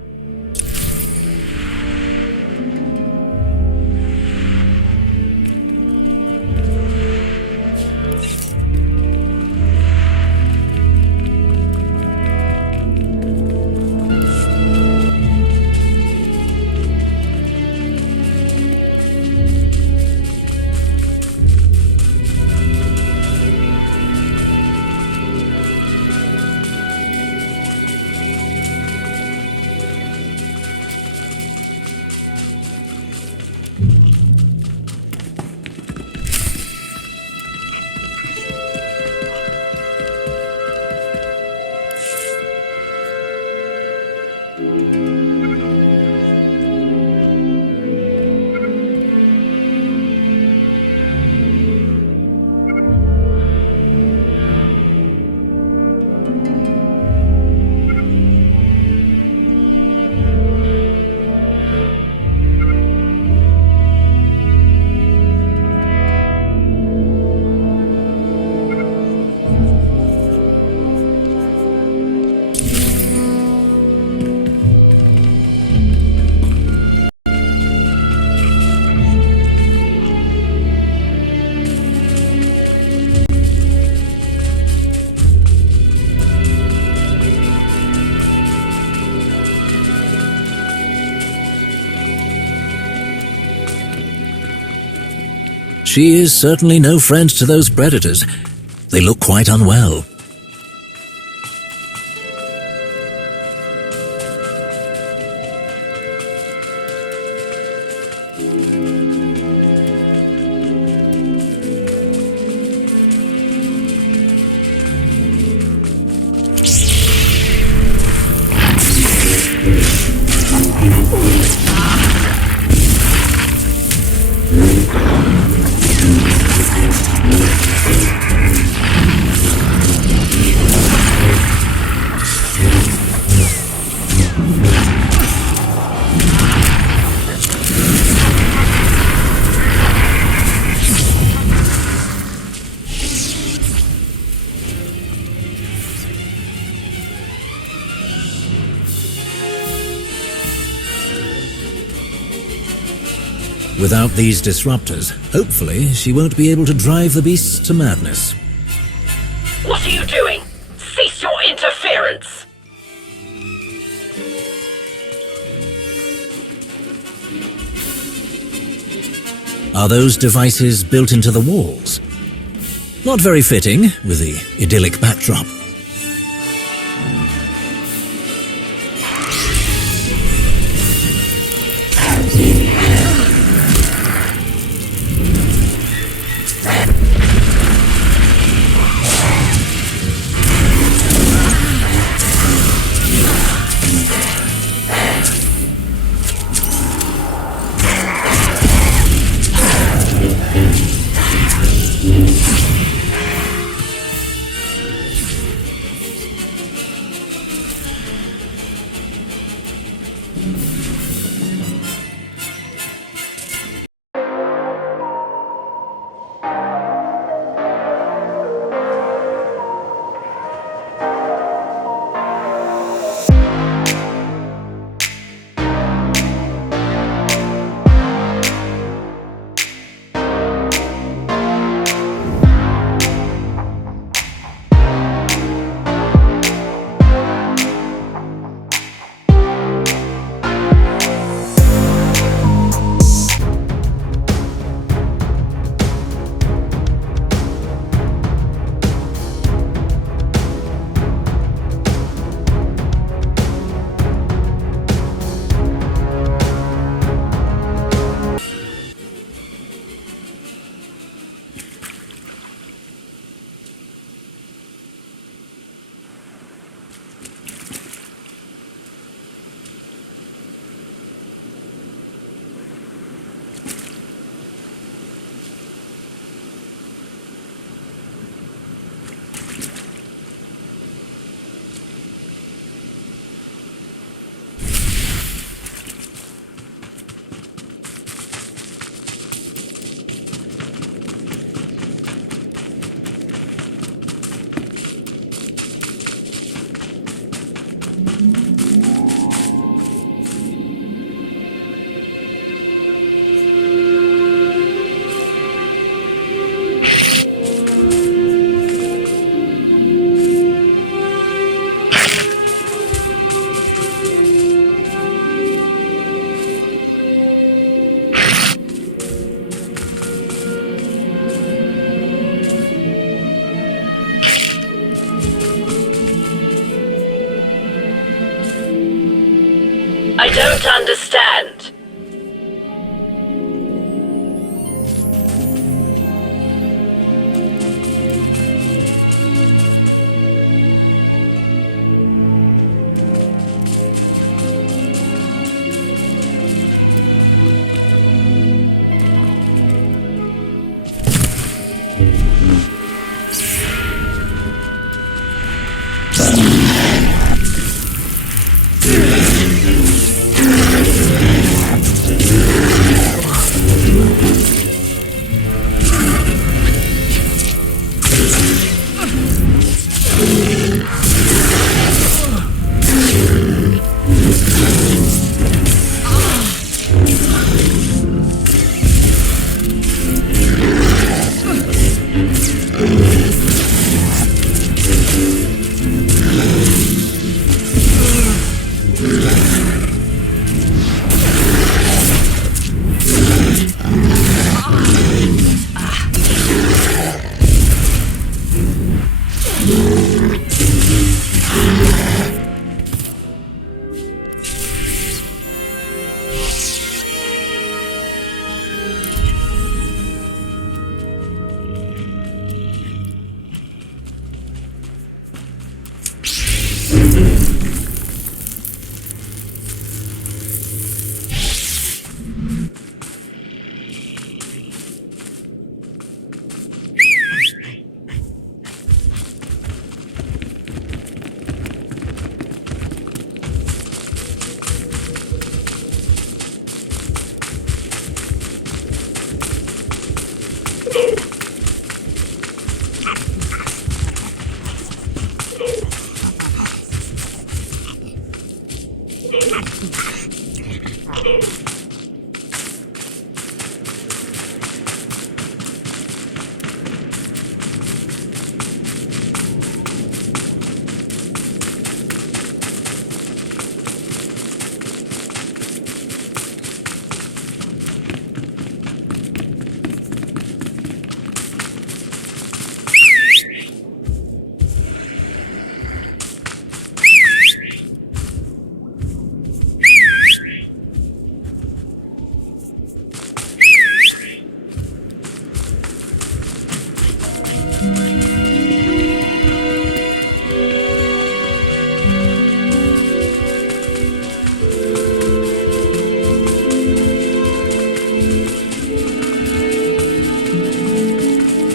She is certainly no friend to those predators. They look quite unwell. Without these disruptors, hopefully she won't be able to drive the beasts to madness. What are you doing? Cease your interference! Are those devices built into the walls? Not very fitting with the idyllic backdrop. I don't understand.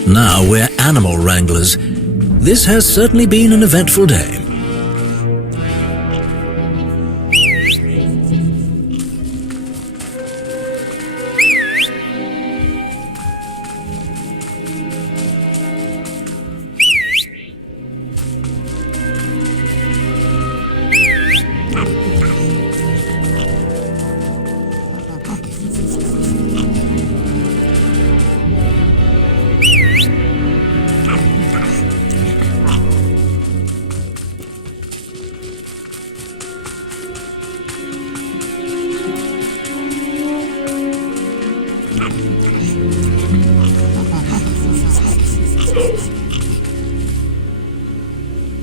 Now we're animal wranglers. This has certainly been an eventful day.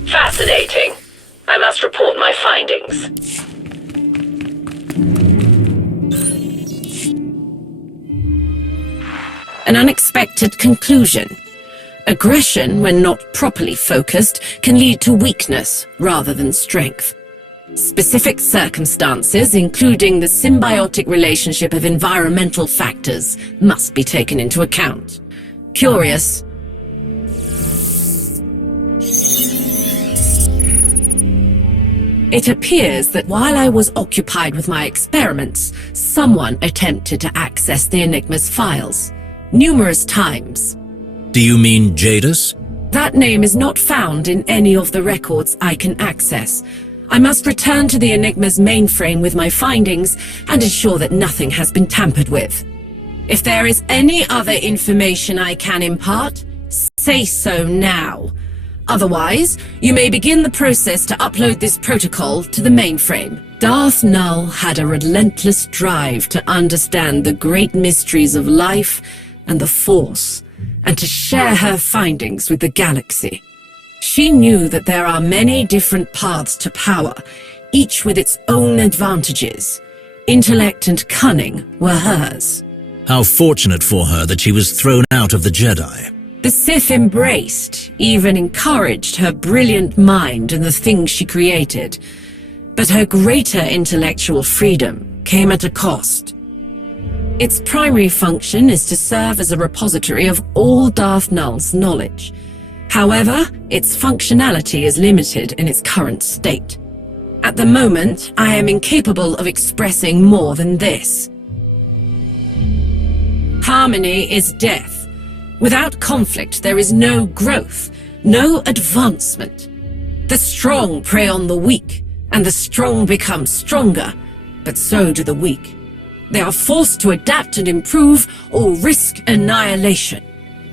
Fascinating. I must report my findings. An unexpected conclusion. Aggression, when not properly focused, can lead to weakness rather than strength. Specific circumstances, including the symbiotic relationship of environmental factors, must be taken into account. Curious. It appears that while I was occupied with my experiments, someone attempted to access the Enigma's files. Numerous times. Do you mean Jadus? That name is not found in any of the records I can access. I must return to the Enigma's mainframe with my findings and ensure that nothing has been tampered with. If there is any other information I can impart, say so now. Otherwise, you may begin the process to upload this protocol to the mainframe. Darth Null had a relentless drive to understand the great mysteries of life and the Force, and to share her findings with the galaxy. She knew that there are many different paths to power, each with its own advantages. Intellect and cunning were hers. How fortunate for her that she was thrown out of the Jedi. The Sith embraced, even encouraged her brilliant mind and the things she created. But her greater intellectual freedom came at a cost. Its primary function is to serve as a repository of all Darth Null's knowledge. However, its functionality is limited in its current state. At the moment, I am incapable of expressing more than this. Harmony is death. Without conflict, there is no growth, no advancement. The strong prey on the weak, and the strong become stronger, but so do the weak. They are forced to adapt and improve or risk annihilation.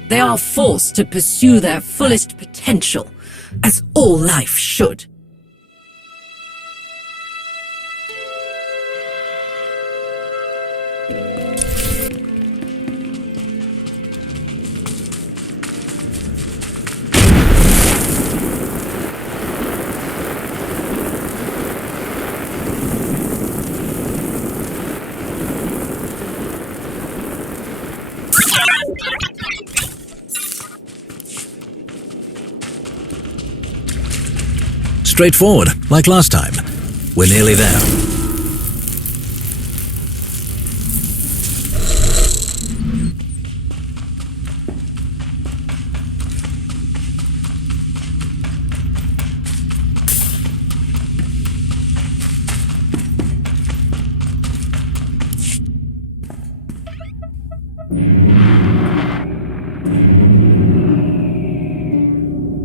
They are forced to pursue their fullest potential, as all life should. Straightforward, like last time. We're nearly there.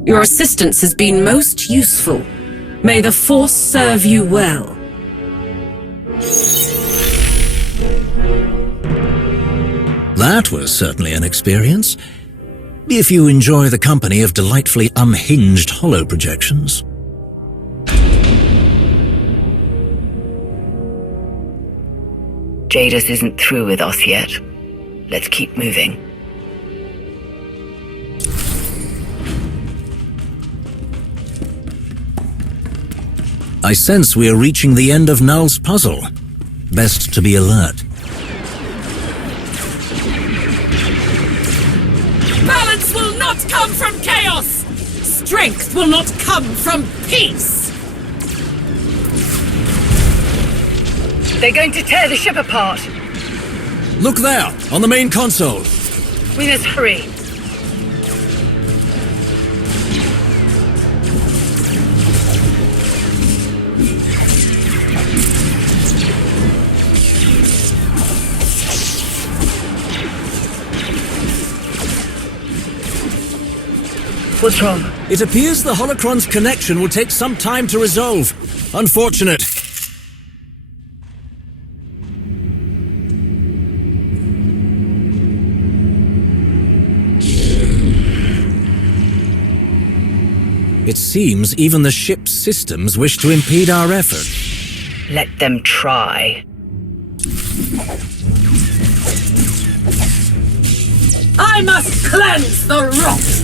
Your assistance has been most useful. May the Force serve you well. That was certainly an experience. If you enjoy the company of delightfully unhinged holo projections. Jadus isn't through with us yet. Let's keep moving. I sense we are reaching the end of Null's puzzle. Best to be alert. Balance will not come from chaos! Strength will not come from peace! They're going to tear the ship apart. Look there, on the main console. We must hurry. What's wrong? It appears the holocron's connection will take some time to resolve. Unfortunate. It seems even the ship's systems wish to impede our effort. Let them try. I must cleanse the rot!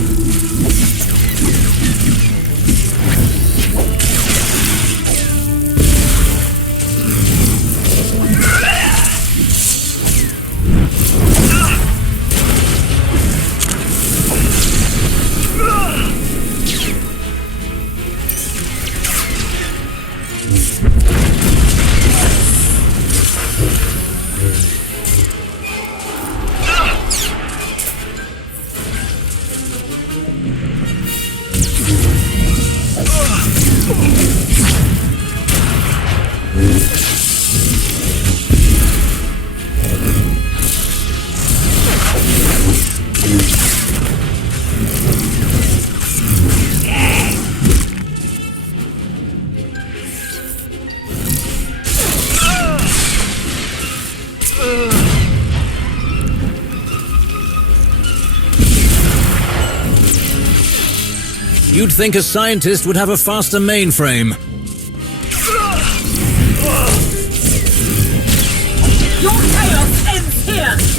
You'd think a scientist would have a faster mainframe. Your chaos ends here!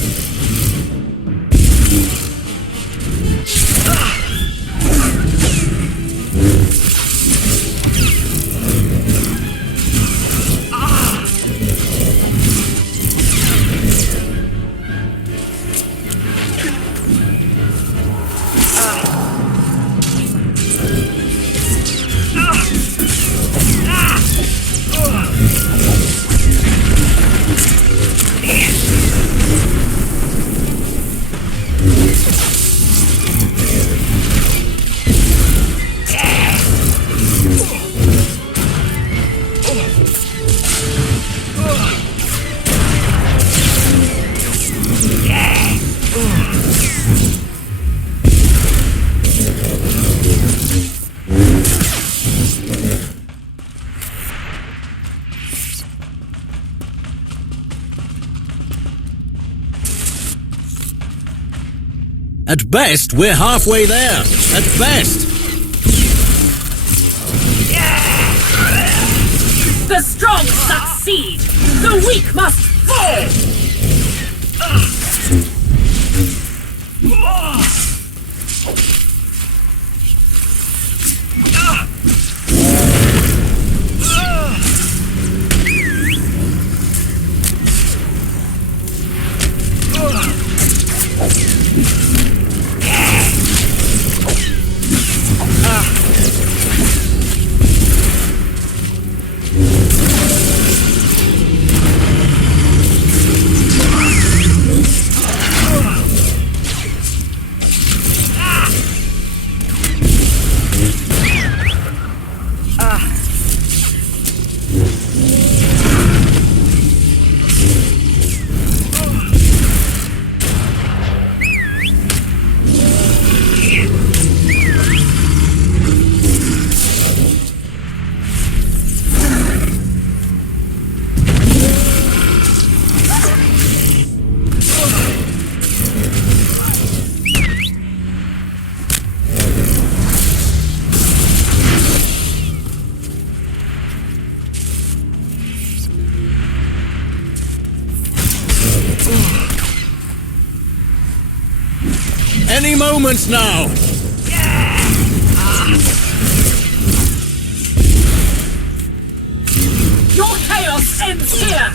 At best, we're halfway there. At best. The strong succeed! The weak must fall! Any moment now! Your chaos ends here!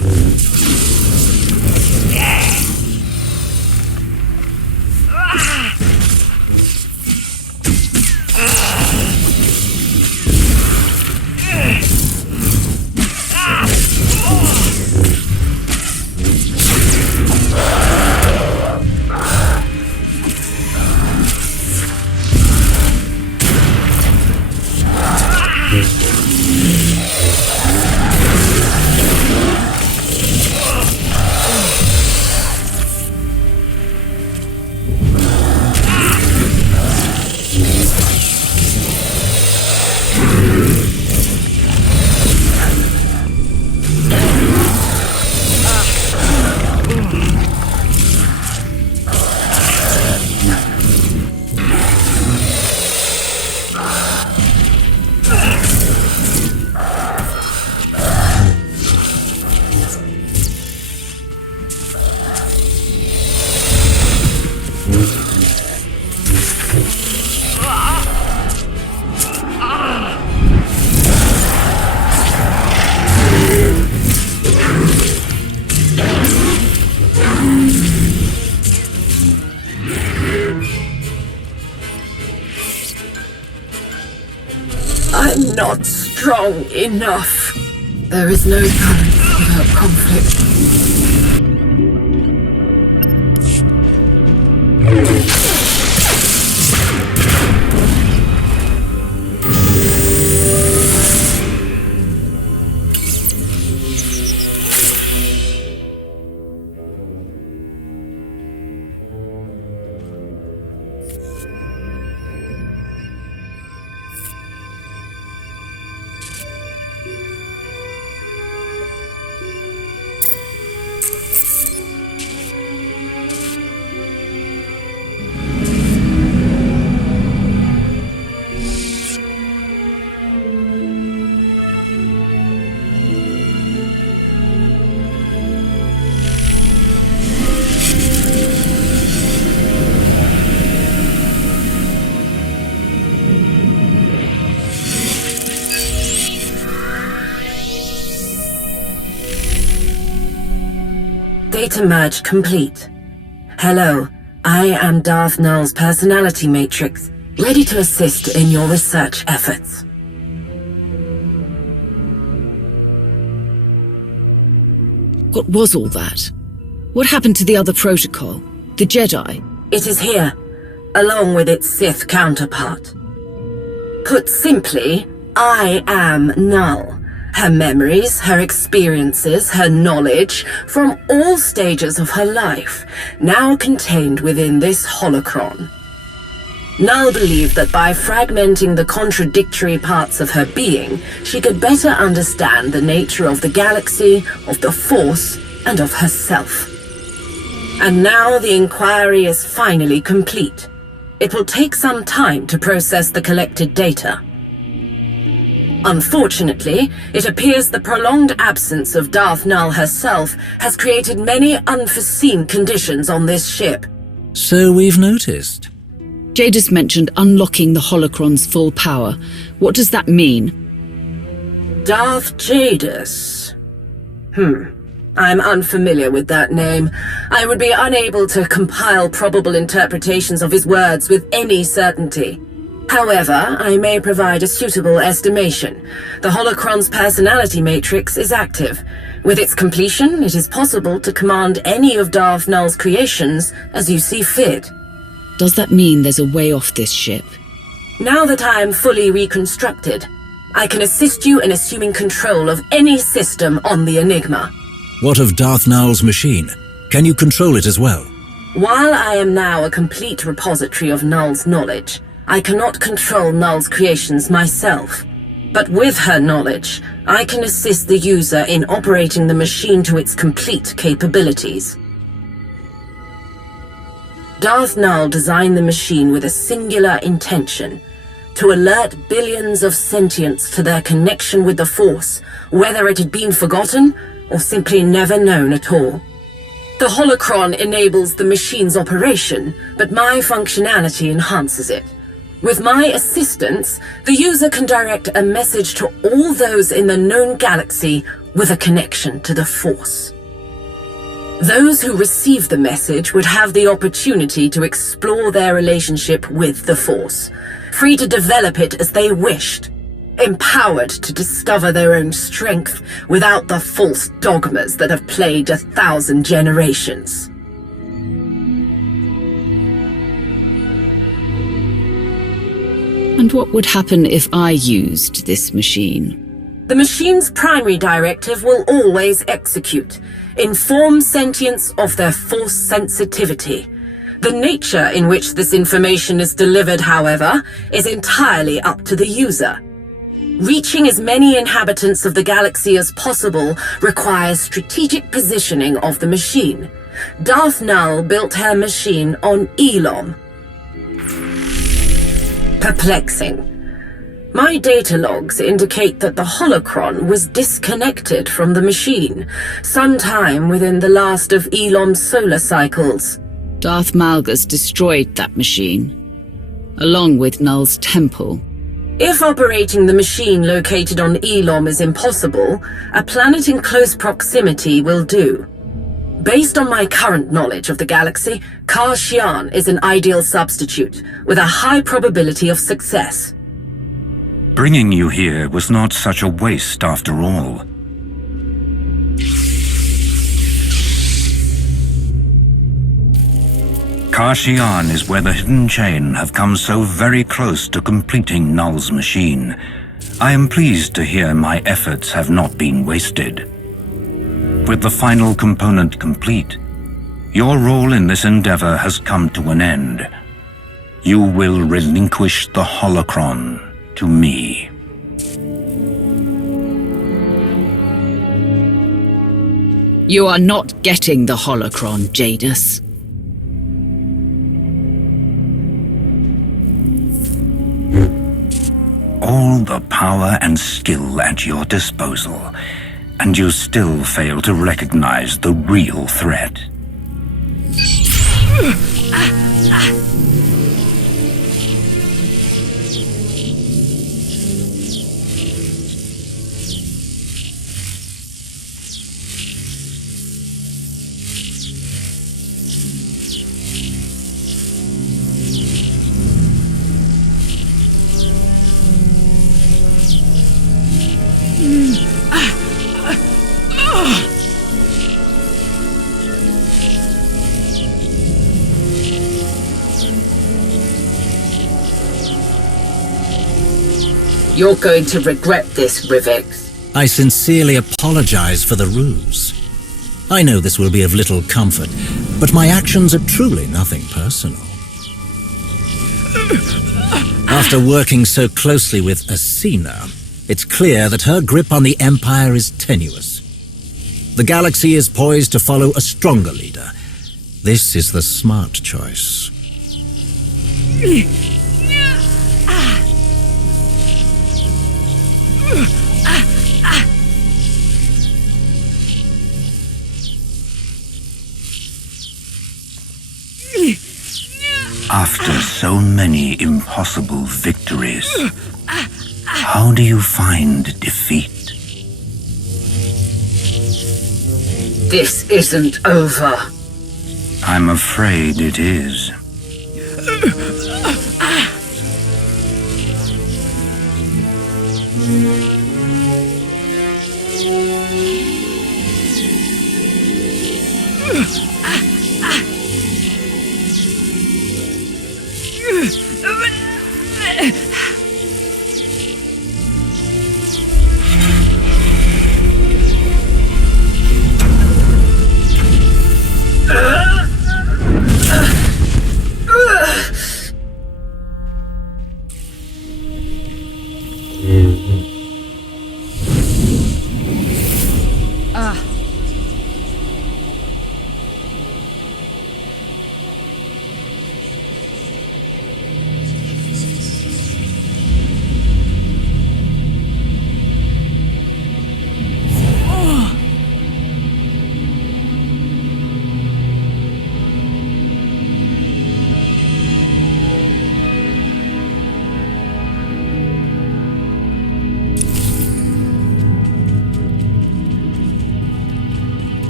I'm not strong enough. There is no balance without conflict. Data merge complete. Hello, I am Darth Null's personality matrix, ready to assist in your research efforts. What was all that? What happened to the other protocol? The Jedi? It is here, along with its Sith counterpart. Put simply, I am Null. Her memories, her experiences, her knowledge, from all stages of her life, now contained within this holocron. Null believed that by fragmenting the contradictory parts of her being, she could better understand the nature of the galaxy, of the Force, and of herself. And now the inquiry is finally complete. It will take some time to process the collected data. Unfortunately, it appears the prolonged absence of Darth Null herself has created many unforeseen conditions on this ship. So we've noticed. Jadus mentioned unlocking the holocron's full power. What does that mean? Darth Jadus. I'm unfamiliar with that name. I would be unable to compile probable interpretations of his words with any certainty. However, I may provide a suitable estimation. The holocron's personality matrix is active. With its completion, it is possible to command any of Darth Null's creations as you see fit. Does that mean there's a way off this ship? Now that I am fully reconstructed, I can assist you in assuming control of any system on the Enigma. What of Darth Null's machine? Can you control it as well? While I am now a complete repository of Null's knowledge, I cannot control Null's creations myself. But with her knowledge, I can assist the user in operating the machine to its complete capabilities. Darth Null designed the machine with a singular intention: to alert billions of sentients to their connection with the Force, whether it had been forgotten or simply never known at all. The holocron enables the machine's operation, but my functionality enhances it. With my assistance, the user can direct a message to all those in the known galaxy with a connection to the Force. Those who receive the message would have the opportunity to explore their relationship with the Force, free to develop it as they wished, empowered to discover their own strength without the false dogmas that have plagued 1,000 generations. And what would happen if I used this machine? The machine's primary directive will always execute. Inform sentience of their Force sensitivity. The nature in which this information is delivered, however, is entirely up to the user. Reaching as many inhabitants of the galaxy as possible requires strategic positioning of the machine. Darth Null built her machine on Elom. Perplexing. My data logs indicate that the holocron was disconnected from the machine, sometime within the last of Elom's solar cycles. Darth Malgus destroyed that machine, along with Null's temple. If operating the machine located on Elom is impossible, a planet in close proximity will do. Based on my current knowledge of the galaxy, Kashyyyk is an ideal substitute, with a high probability of success. Bringing you here was not such a waste after all. Kashyyyk is where the Hidden Chain have come so very close to completing Null's machine. I am pleased to hear my efforts have not been wasted. With the final component complete, your role in this endeavor has come to an end. You will relinquish the holocron to me. You are not getting the holocron, Jadus. All the power and skill at your disposal, and you still fail to recognize the real threat. You're going to regret this, Rivix. I sincerely apologize for the ruse. I know this will be of little comfort, but my actions are truly nothing personal. After working so closely with Asina, it's clear that her grip on the Empire is tenuous. The galaxy is poised to follow a stronger leader. This is the smart choice. After so many impossible victories, how do you find defeat? This isn't over. I'm afraid it is.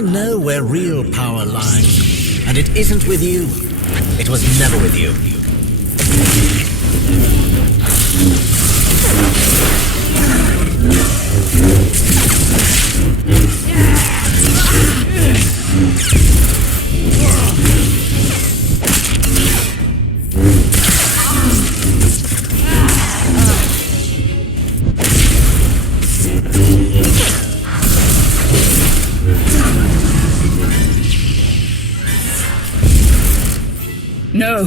I know where real power lies, and it isn't with you. It was never with you. No.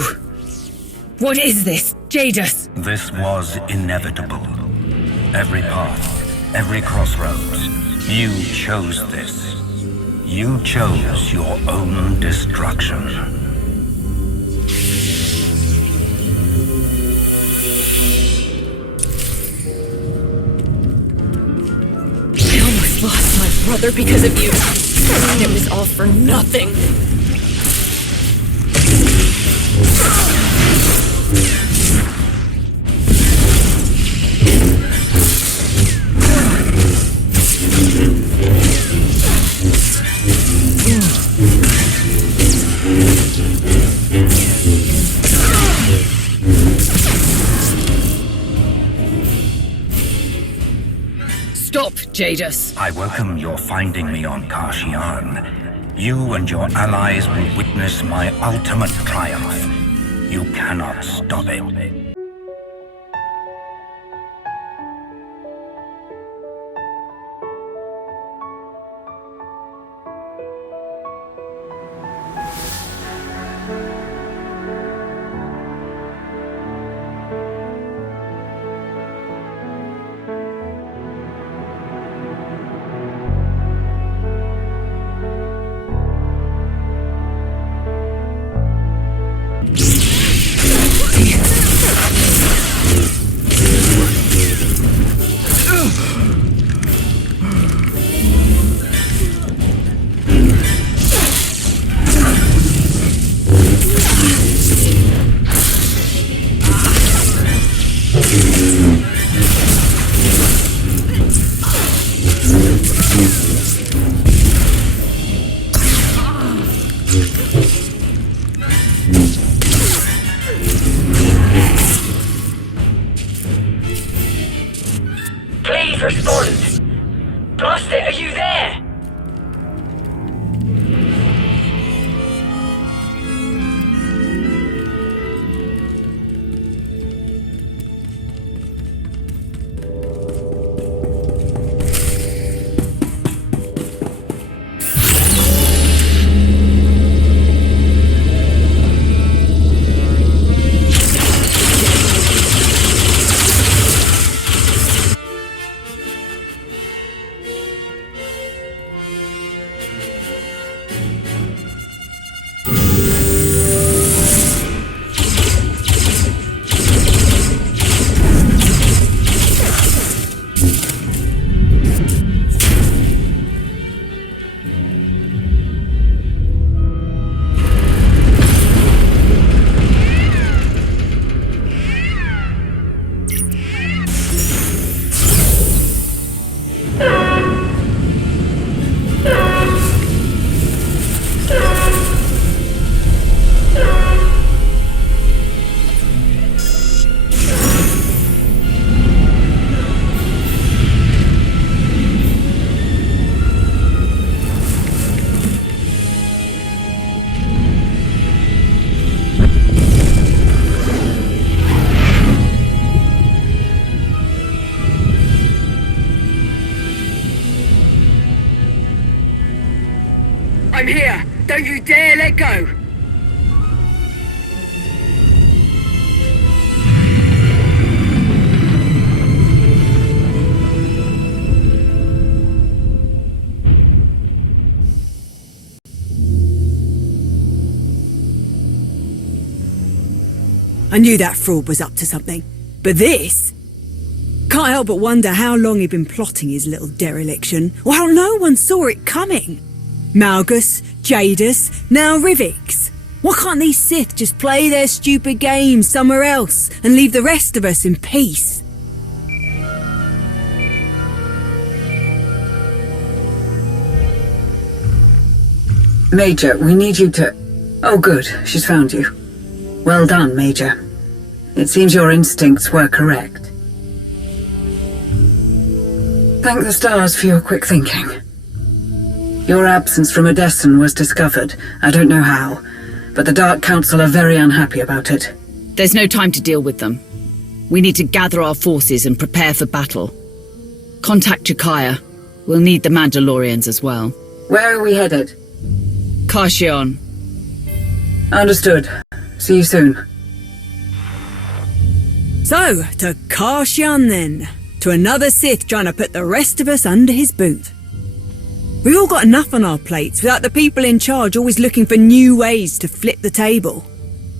What is this, Jadus? This was inevitable. Every path, every crossroads. You chose this. You chose your own destruction. I almost lost my brother because of you. It was all for nothing. Stop, Jadus. I welcome your finding me on Kashyyyk. You and your allies will witness my ultimate triumph. You cannot stop it. Please respond! Bastard, are you there? I'm here! Don't you dare let go! I knew that fraud was up to something. But this? Can't help but wonder how long he'd been plotting his little dereliction, or how no one saw it coming. Malgus, Jadus, now Rivix. Why can't these Sith just play their stupid games somewhere else and leave the rest of us in peace? Major, we need you to... Oh, good. She's found you. Well done, Major. It seems your instincts were correct. Thank the stars for your quick thinking. Your absence from Odessen was discovered. I don't know how, but the Dark Council are very unhappy about it. There's no time to deal with them. We need to gather our forces and prepare for battle. Contact Jakaya. We'll need the Mandalorians as well. Where are we headed? Kashyyyk. Understood. See you soon. So, to Kashyyyk then. To another Sith trying to put the rest of us under his boot. We've all got enough on our plates without the people in charge always looking for new ways to flip the table.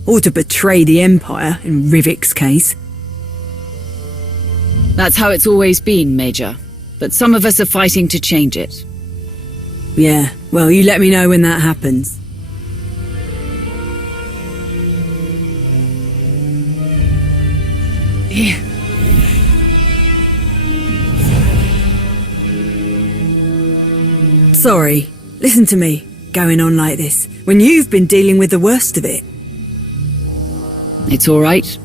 Or to betray the Empire, in Rivik's case. That's how it's always been, Major. But some of us are fighting to change it. Yeah, well, you let me know when that happens. Yeah. Sorry, listen to me, going on like this, when you've been dealing with the worst of it. It's all right.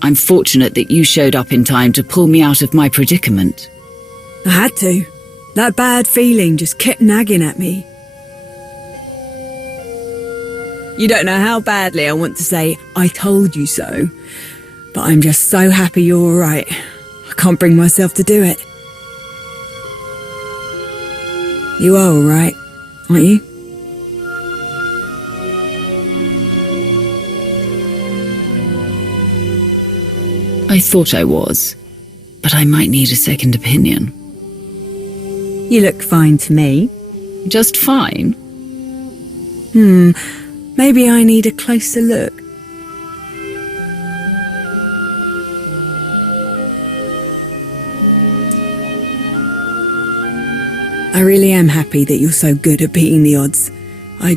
I'm fortunate that you showed up in time to pull me out of my predicament. I had to. That bad feeling just kept nagging at me. You don't know how badly I want to say, I told you so. But I'm just so happy you're all right. I can't bring myself to do it. You are all right, aren't you? I thought I was, but I might need a second opinion. You look fine to me. Just fine? Maybe I need a closer look. I really am happy that you're so good at beating the odds. I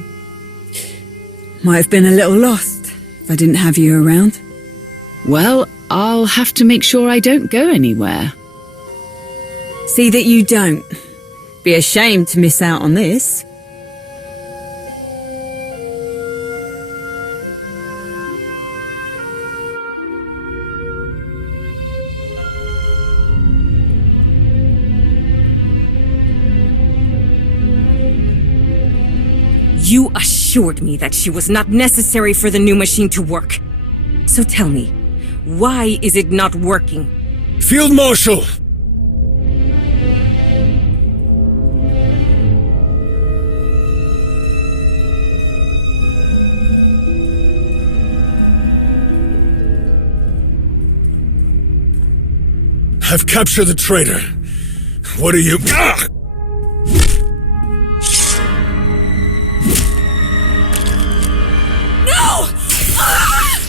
might have been a little lost if I didn't have you around. Well, I'll have to make sure I don't go anywhere. See that you don't. Be ashamed to miss out on this. You assured me that she was not necessary for the new machine to work. So tell me, why is it not working? Field Marshal! I've captured the traitor. What are you... Ah! No! Ah!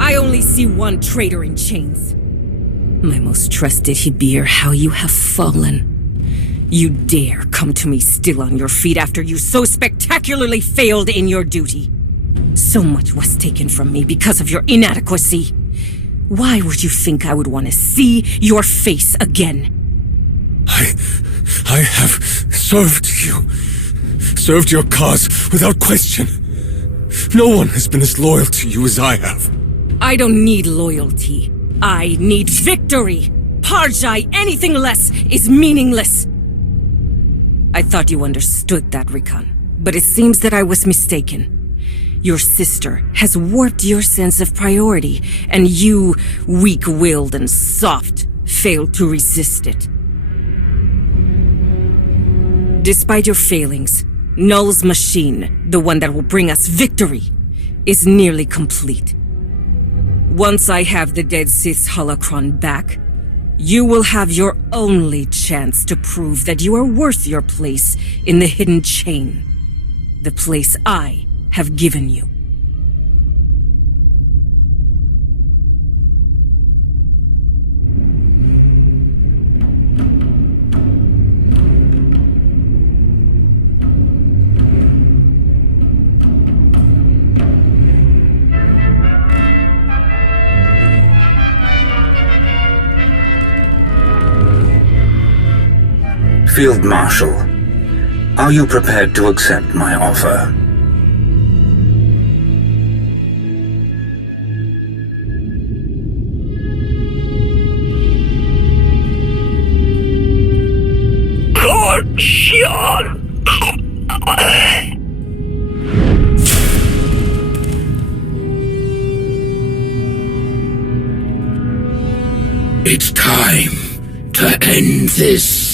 I only see one traitor in chains. My most trusted Hibir, how you have fallen. You dare come to me still on your feet after you so spectacularly failed in your duty. So much was taken from me because of your inadequacy. Why would you think I would want to see your face again? I have served you. Served your cause without question. No one has been as loyal to you as I have. I don't need loyalty. I need victory. Parjai, anything less is meaningless. I thought you understood that, Rikan, but it seems that I was mistaken. Your sister has warped your sense of priority, and you, weak-willed and soft, failed to resist it. Despite your failings, Null's machine, the one that will bring us victory, is nearly complete. Once I have the dead Sith's holocron back, you will have your only chance to prove that you are worth your place in the hidden chain. The place I have given you. Field Marshal, are you prepared to accept my offer? God, Sean! It's time to end this.